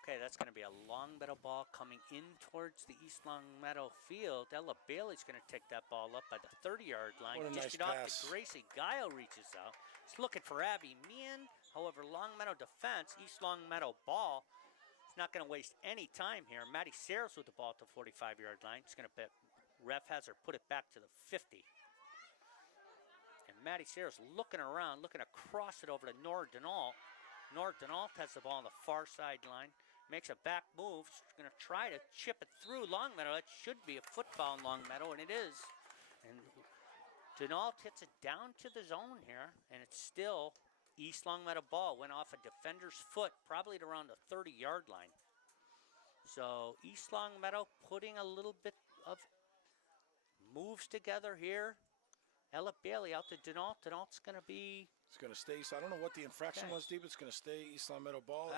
okay, that's going to be a Longmeadow ball coming in towards the East Longmeadow field. Ella Bailey's going to take that ball up by the 30-yard line. What a nice it off pass. to Gracie Guile, reaches out. He's looking for Abby Meehan. However, Longmeadow defense, East Longmeadow ball. It's not going to waste any time here. Maddie Searles with the ball at the 45-yard line. He's going to bet. Ref has her put it back to the 50. And Maddie Searles looking around, looking to cross it over to Nora Denault. Nora Denault has the ball on the far sideline. Makes a back move. She's going to try to chip it through Longmeadow. That should be a football in Longmeadow, and it is. And Denault hits it down to the zone here, and it's still East Longmeadow ball. Went off a defender's foot, probably at around the 30-yard line. So East Longmeadow putting a little bit of moves together here. Ella Bailey out to Denault. Denault's going to be... It's going to stay. So I don't know what the infraction was, Deep. It's going to stay East Longmeadow ball.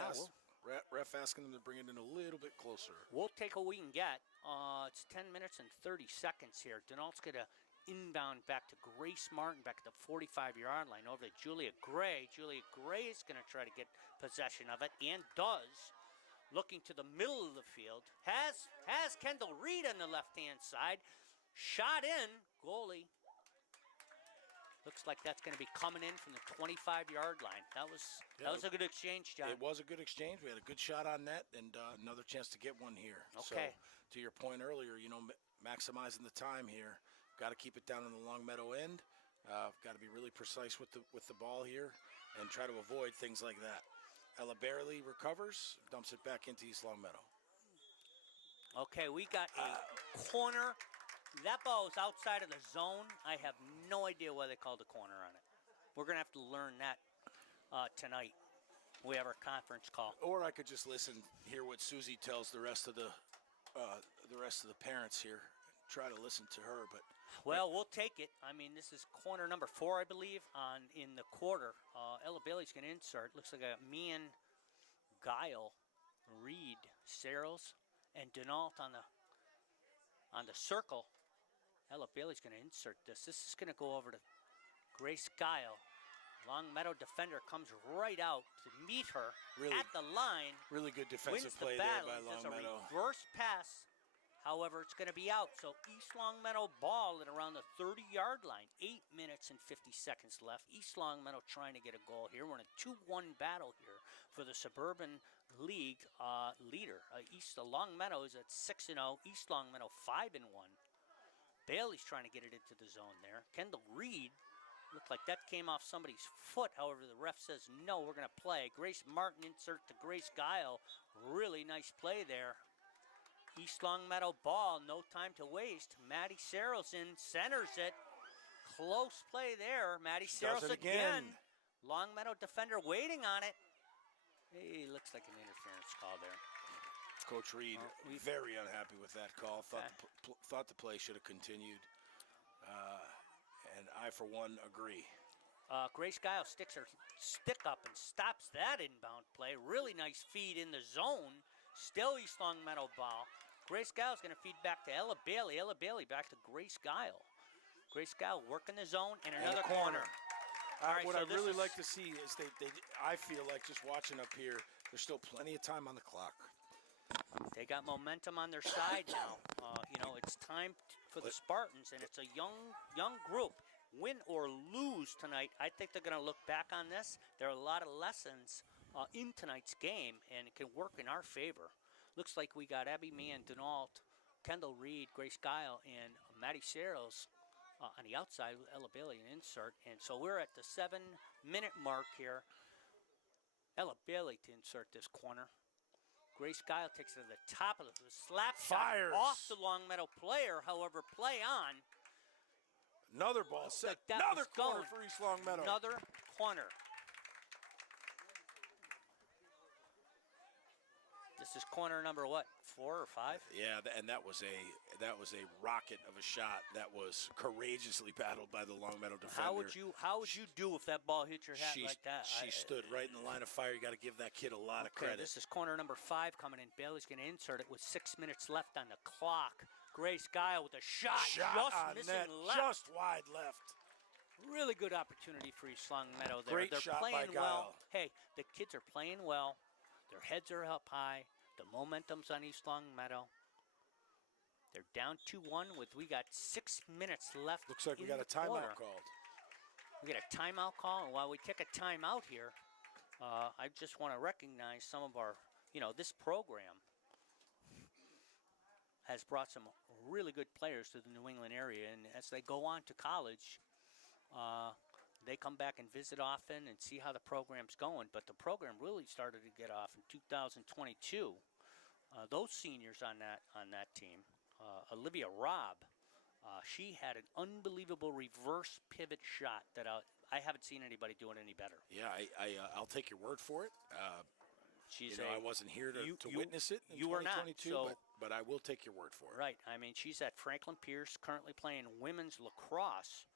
Ref asking them to bring it in a little bit closer. We'll take what we can get. It's 10 minutes and 30 seconds here. Denault's going to inbound back to Grace Martin, back at the 45-yard line, over to Julia Gray. Julia Gray is going to try to get possession of it, and does. Looking to the middle of the field. Has Kendall Reed on the left-hand side. Shot in. Goalie. Looks like that's going to be coming in from the 25-yard line. That was a good exchange, John. It was a good exchange. We had a good shot on net and another chance to get one here. Okay. So, to your point earlier, maximizing the time here. Got to keep it down on the Longmeadow end. Got to be really precise with the ball here and try to avoid things like that. Ella Bailey recovers, dumps it back into East Longmeadow. Okay, we got a corner. That ball was outside of the zone. I have no idea why they called a corner on it. We're going to have to learn that tonight. We have our conference call. Or I could just listen, hear what Susie tells the rest of the parents here. Try to listen to her, but well, we'll take it. I mean, this is corner number 4, I believe, in the quarter. Ella Bailey's going to insert. Looks like a Meehan, Guile, Reed, Searles, and Denault on the circle. Ella Bailey's going to insert this. This is going to go over to Grace Guile. Longmeadow defender comes right out to meet her at the line. Really good defensive wins play the there battle. by Longmeadow. Does a reverse pass. However, it's going to be out. So East Longmeadow ball at around the 30-yard line. 8 minutes and 50 seconds left. East Longmeadow trying to get a goal here. We're in a 2-1 battle here for the Suburban League leader. East Longmeadow is at 6-0. East Longmeadow 5-1. Bailey's trying to get it into the zone there. Kendall Reed looked like that came off somebody's foot. However, the ref says no, we're going to play. Grace Martin insert to Grace Guile. Really nice play there. East Longmeadow ball, no time to waste. Maddie Searles in, centers it. Close play there. Maddie Searles again. Longmeadow defender waiting on it. Hey, looks like an interference call there. Coach Reed very unhappy with that call. Thought the play should have continued. And I, for one, agree. Grace Guile sticks her stick up and stops that inbound play. Really nice feed in the zone. Still East Longmeadow ball. Grace Guile's going to feed back to Ella Bailey. Ella Bailey back to Grace Guile. Grace Guile working the zone and another corner. All right, what so I'd really like to see is I feel like just watching up here, there's still plenty of time on the clock. They got momentum on their side now. It's time for the Spartans, and it's a young group. Win or lose tonight, I think they're going to look back on this. There are a lot of lessons in tonight's game, and it can work in our favor. Looks like we got Abby Meehan, Denault, Kendall Reed, Grace Guile, and Maddie Searles on the outside with Ella Bailey an insert. And so we're at the 7-minute mark here. Ella Bailey to insert this corner. Grace Guile takes it to the top of the slap shot off the Longmeadow player. However, play on. Another ball set. Another corner for East Longmeadow. Another corner. This is corner number what, 4 or 5? Yeah, and that was a rocket of a shot that was courageously battled by the Longmeadow defender. How would you do if that ball hit your hat like that? She stood right in the line of fire. You got to give that kid a lot of credit. This is corner number 5 coming in. Bailey's going to insert it with 6 minutes left on the clock. Grace Guile with a shot just missing left. Just wide left. Really good opportunity for East Longmeadow there. Great They're shot playing by Guile. well. Hey, the kids are playing well. Their heads are up high. The momentum's on East Longmeadow. They're down 2-1 we got 6 minutes left. Looks like we got a timeout called. We got a timeout call, and while we take a timeout here, I just want to recognize some of our, this program has brought some really good players to the New England area, and as they go on to college, they come back and visit often and see how the program's going. But the program really started to get off in 2022. Those seniors on that team, Olivia Robb, she had an unbelievable reverse pivot shot that I haven't seen anybody doing any better. Yeah, I'll take your word for it. I wasn't here to witness it in 2022, but I will take your word for it. Right. I mean, she's at Franklin Pierce, currently playing women's lacrosse.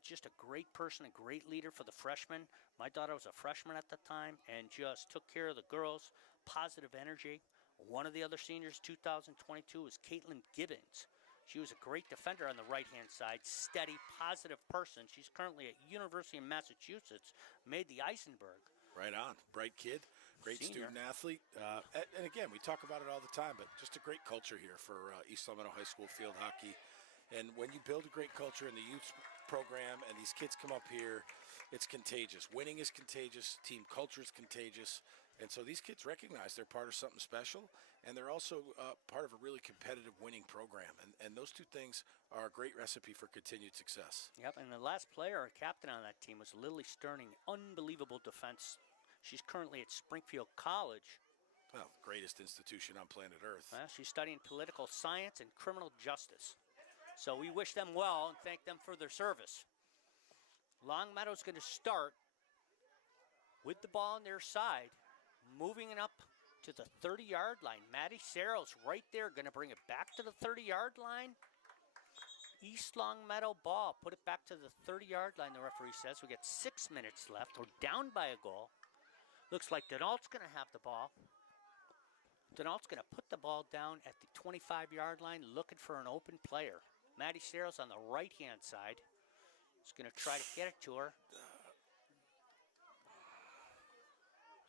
Just a great person, a great leader for the freshmen. My daughter was a freshman at the time and just took care of the girls. Positive energy. One of the other seniors, 2022, was Caitlin Gibbons. She was a great defender on the right-hand side, steady, positive person. She's currently at University of Massachusetts, made the Eisenberg. Right on. Bright kid, great Senior. student athlete. And again, we talk about it all the time, but just a great culture here for East Longmeadow High School field hockey. And when you build a great culture in the youth program and these kids come up here, it's contagious. Winning is contagious. Team culture is contagious. And so these kids recognize they're part of something special, and they're also part of a really competitive winning program. And those two things are a great recipe for continued success. Yep, and the last player, captain on that team, was Lily Sterning. Unbelievable defense. She's currently at Springfield College. Well, greatest institution on planet Earth. Well, she's studying political science and criminal justice. So we wish them well and thank them for their service. Longmeadow's going to start with the ball on their side. moving it up to the 30-yard line. Maddie Searles right there, going to bring it back to the 30-yard line. East Longmeadow ball. Put it back to the 30-yard line, the referee says. We got 6 minutes left. We're down by a goal. Looks like Denault's going to have the ball. Denault's going to put the ball down at the 25-yard line, looking for an open player. Maddie Searles on the right-hand side. He's going to try to get it to her.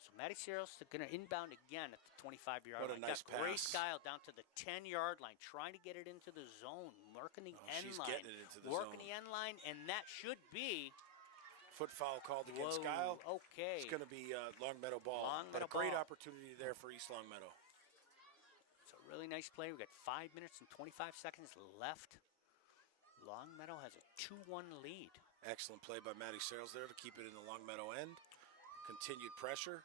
So Maddie Searles is going to inbound again at the 25-yard line. What a nice pass. Grace Guile down to the 10-yard line, trying to get it into the zone, working the end she's line. getting it into the working zone. the end line, and that should be... Foot foul called against Whoa, Guile. okay. It's going to be Longmeadow ball. Longmeadow but a great ball. opportunity there for East Longmeadow. It's a really nice play. We got 5 minutes and 25 seconds left. Longmeadow has a 2-1 lead. Excellent play by Maddie Searles there to keep it in the Longmeadow end. Continued pressure.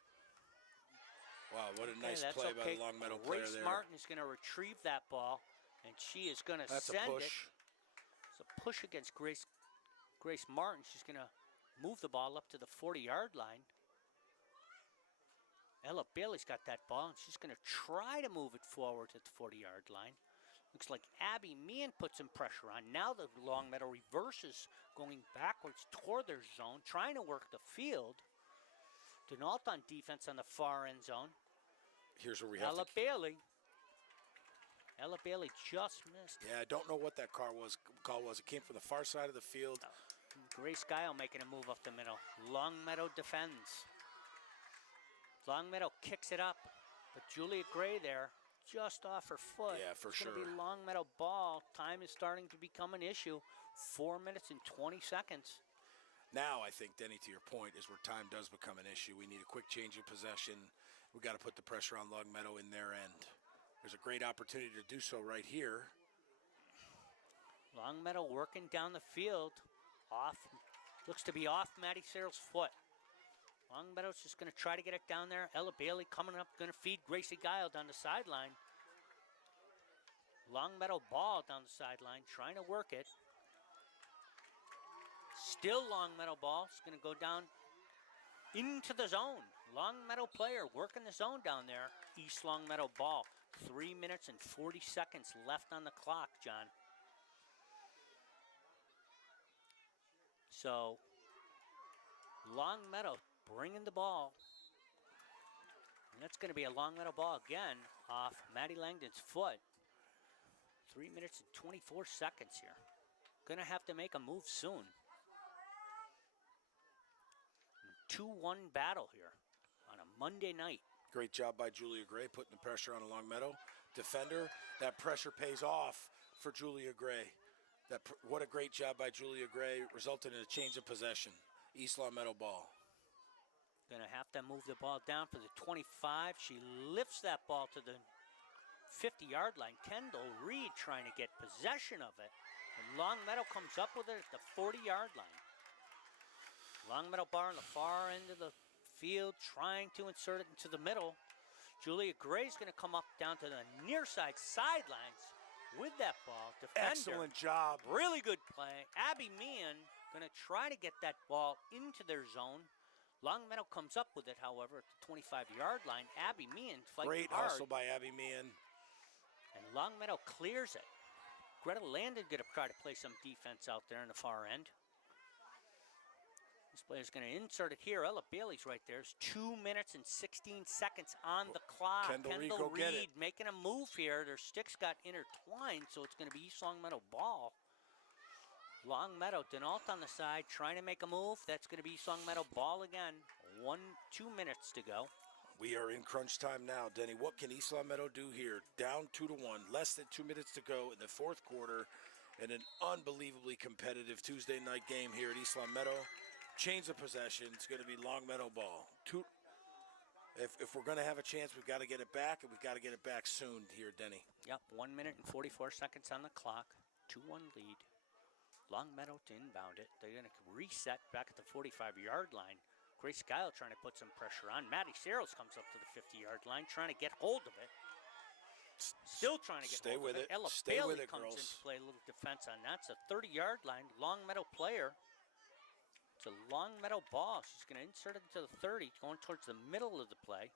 Wow, what a nice play by the Longmeadow player Grace there. Martin is going to retrieve that ball, and she is going to send a push. it. It's a push against Grace Martin. She's going to move the ball up to the 40-yard line. Ella Bailey's got that ball, and she's going to try to move it forward at the 40-yard line. Looks like Abby Meehan put some pressure on. Now the Longmeadow reverses, going backwards toward their zone, trying to work the field. Denault on defense on the far end zone. Here's where we have Ella Bailey. Ella Bailey just missed. Yeah, I don't know what that call was. It came from the far side of the field. Grace Guile making a move up the middle. Longmeadow defends. Longmeadow kicks it up, but Julia Gray there, just off her foot. Yeah, for sure. It's going to be Longmeadow ball. Time is starting to become an issue. 4 minutes and 20 seconds. Now, I think, Denny, to your point, is where time does become an issue. We need a quick change of possession. We've got to put the pressure on Longmeadow in their end. There's a great opportunity to do so right here. Longmeadow working down the field. Looks to be off Maddie Searles' foot. Longmeadow's just going to try to get it down there. Ella Bailey coming up, going to feed Gracie Guile down the sideline. Longmeadow ball down the sideline, trying to work it. Still Longmeadow ball. It's going to go down into the zone. Longmeadow player working the zone down there. East Longmeadow ball. 3 minutes and 40 seconds left on the clock, John. So, Longmeadow bringing the ball. And that's going to be a Longmeadow ball again off Maddie Langdon's foot. 3 minutes and 24 seconds here. Going to have to make a move soon. 2-1 battle here on a Monday night. Great job by Julia Gray putting the pressure on a Longmeadow defender. That pressure pays off for Julia Gray. What a great job by Julia Gray, resulted in a change of possession. East Longmeadow ball. Going to have to move the ball down for the 25. She lifts that ball to the 50-yard line. Kendall Reed trying to get possession of it. And Longmeadow comes up with it at the 40-yard line. Longmeadow bar on the far end of the field, trying to insert it into the middle. Julia Gray's going to come up down to the near side sidelines with that ball. Defender. Excellent job. Really good play. Abby Meehan going to try to get that ball into their zone. Longmeadow comes up with it, however, at the 25-yard line. Abby Meehan fighting Great hard. hustle by Abby Meehan. And Longmeadow clears it. Greta Landon going to try to play some defense out there in the far end. This player's going to insert it here. Ella Bailey's right there. It's 2 minutes and 16 seconds on the clock. Kendall Reed making a move here. Their sticks got intertwined, so it's going to be East Longmeadow ball. Longmeadow, Denault on the side, trying to make a move. That's going to be East Longmeadow ball again. 2 minutes to go. We are in crunch time now, Denny. What can East Longmeadow do here? Down 2-1, less than 2 minutes to go in the fourth quarter, and an unbelievably competitive Tuesday night game here at East Longmeadow. Change of possession. It's going to be Longmeadow ball. If we're going to have a chance, we've got to get it back, and we've got to get it back soon here, Denny. Yep, 1 minute and 44 seconds on the clock. 2-1 lead. Longmeadow to inbound it. They're going to reset back at the 45-yard line. Grace Guile trying to put some pressure on. Maddie Searles comes up to the 50-yard line, trying to get hold of it. Still trying to get hold of it. Ella Bailey comes in to play a little defense on that. It's a 30-yard line. Longmeadow player. It's a Longmeadow ball. She's going to insert it into the 30, going towards the middle of the play.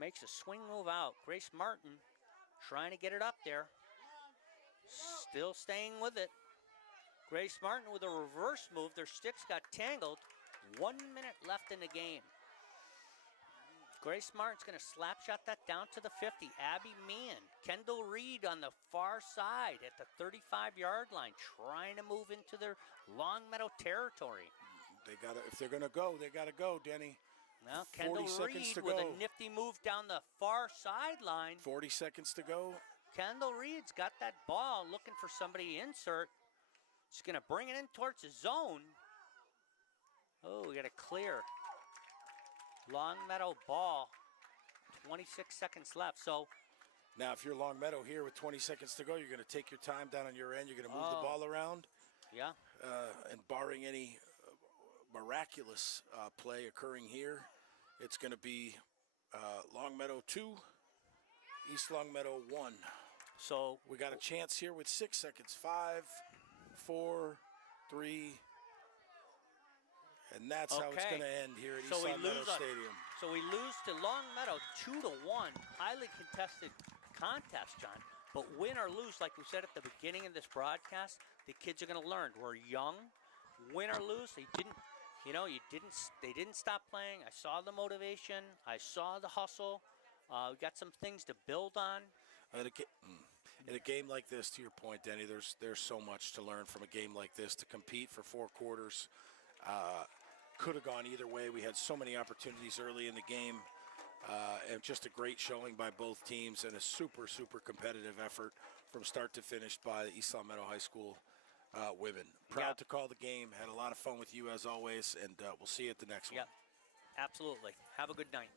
makes a swing move out. Grace Martin trying to get it up there. Still staying with it. Grace Martin with a reverse move. Their sticks got tangled. 1 minute left in the game. Grace Martin's going to slap shot that down to the 50. Abby Meehan, Kendall Reed on the far side at the 35-yard line, trying to move into their Longmeadow territory. They gotta, if they're gonna go, they gotta go, Denny. Now Kendall Reed with a nifty move down the far sideline. 40 seconds to go. Kendall Reed's got that ball, looking for somebody to insert. She's going to bring it in towards the zone. Oh, we got a clear. Longmeadow ball. 26 seconds left. So now, if you're Longmeadow here with 20 seconds to go, you're going to take your time down on your end. You're going to move the ball around. Yeah. And barring any miraculous play occurring here, it's going to be Longmeadow 2, East Longmeadow 1. So we got a chance here with 6 seconds. 5, 4, 3, and that's how it's going to end here at East Longmeadow Stadium. So we lose to Longmeadow 2-1. Highly contested contest, John. But win or lose, like we said at the beginning of this broadcast, the kids are going to learn. We're young. Win or lose, they didn't stop playing. I saw the motivation. I saw the hustle. We got some things to build on. In a game like this, to your point, Denny, there's so much to learn from a game like this. To compete for 4 quarters could have gone either way. We had so many opportunities early in the game, and just a great showing by both teams and a super, super competitive effort from start to finish by the East Longmeadow High School women. Proud to call the game. Had a lot of fun with you as always, and we'll see you at the next one. Absolutely. Have a good night.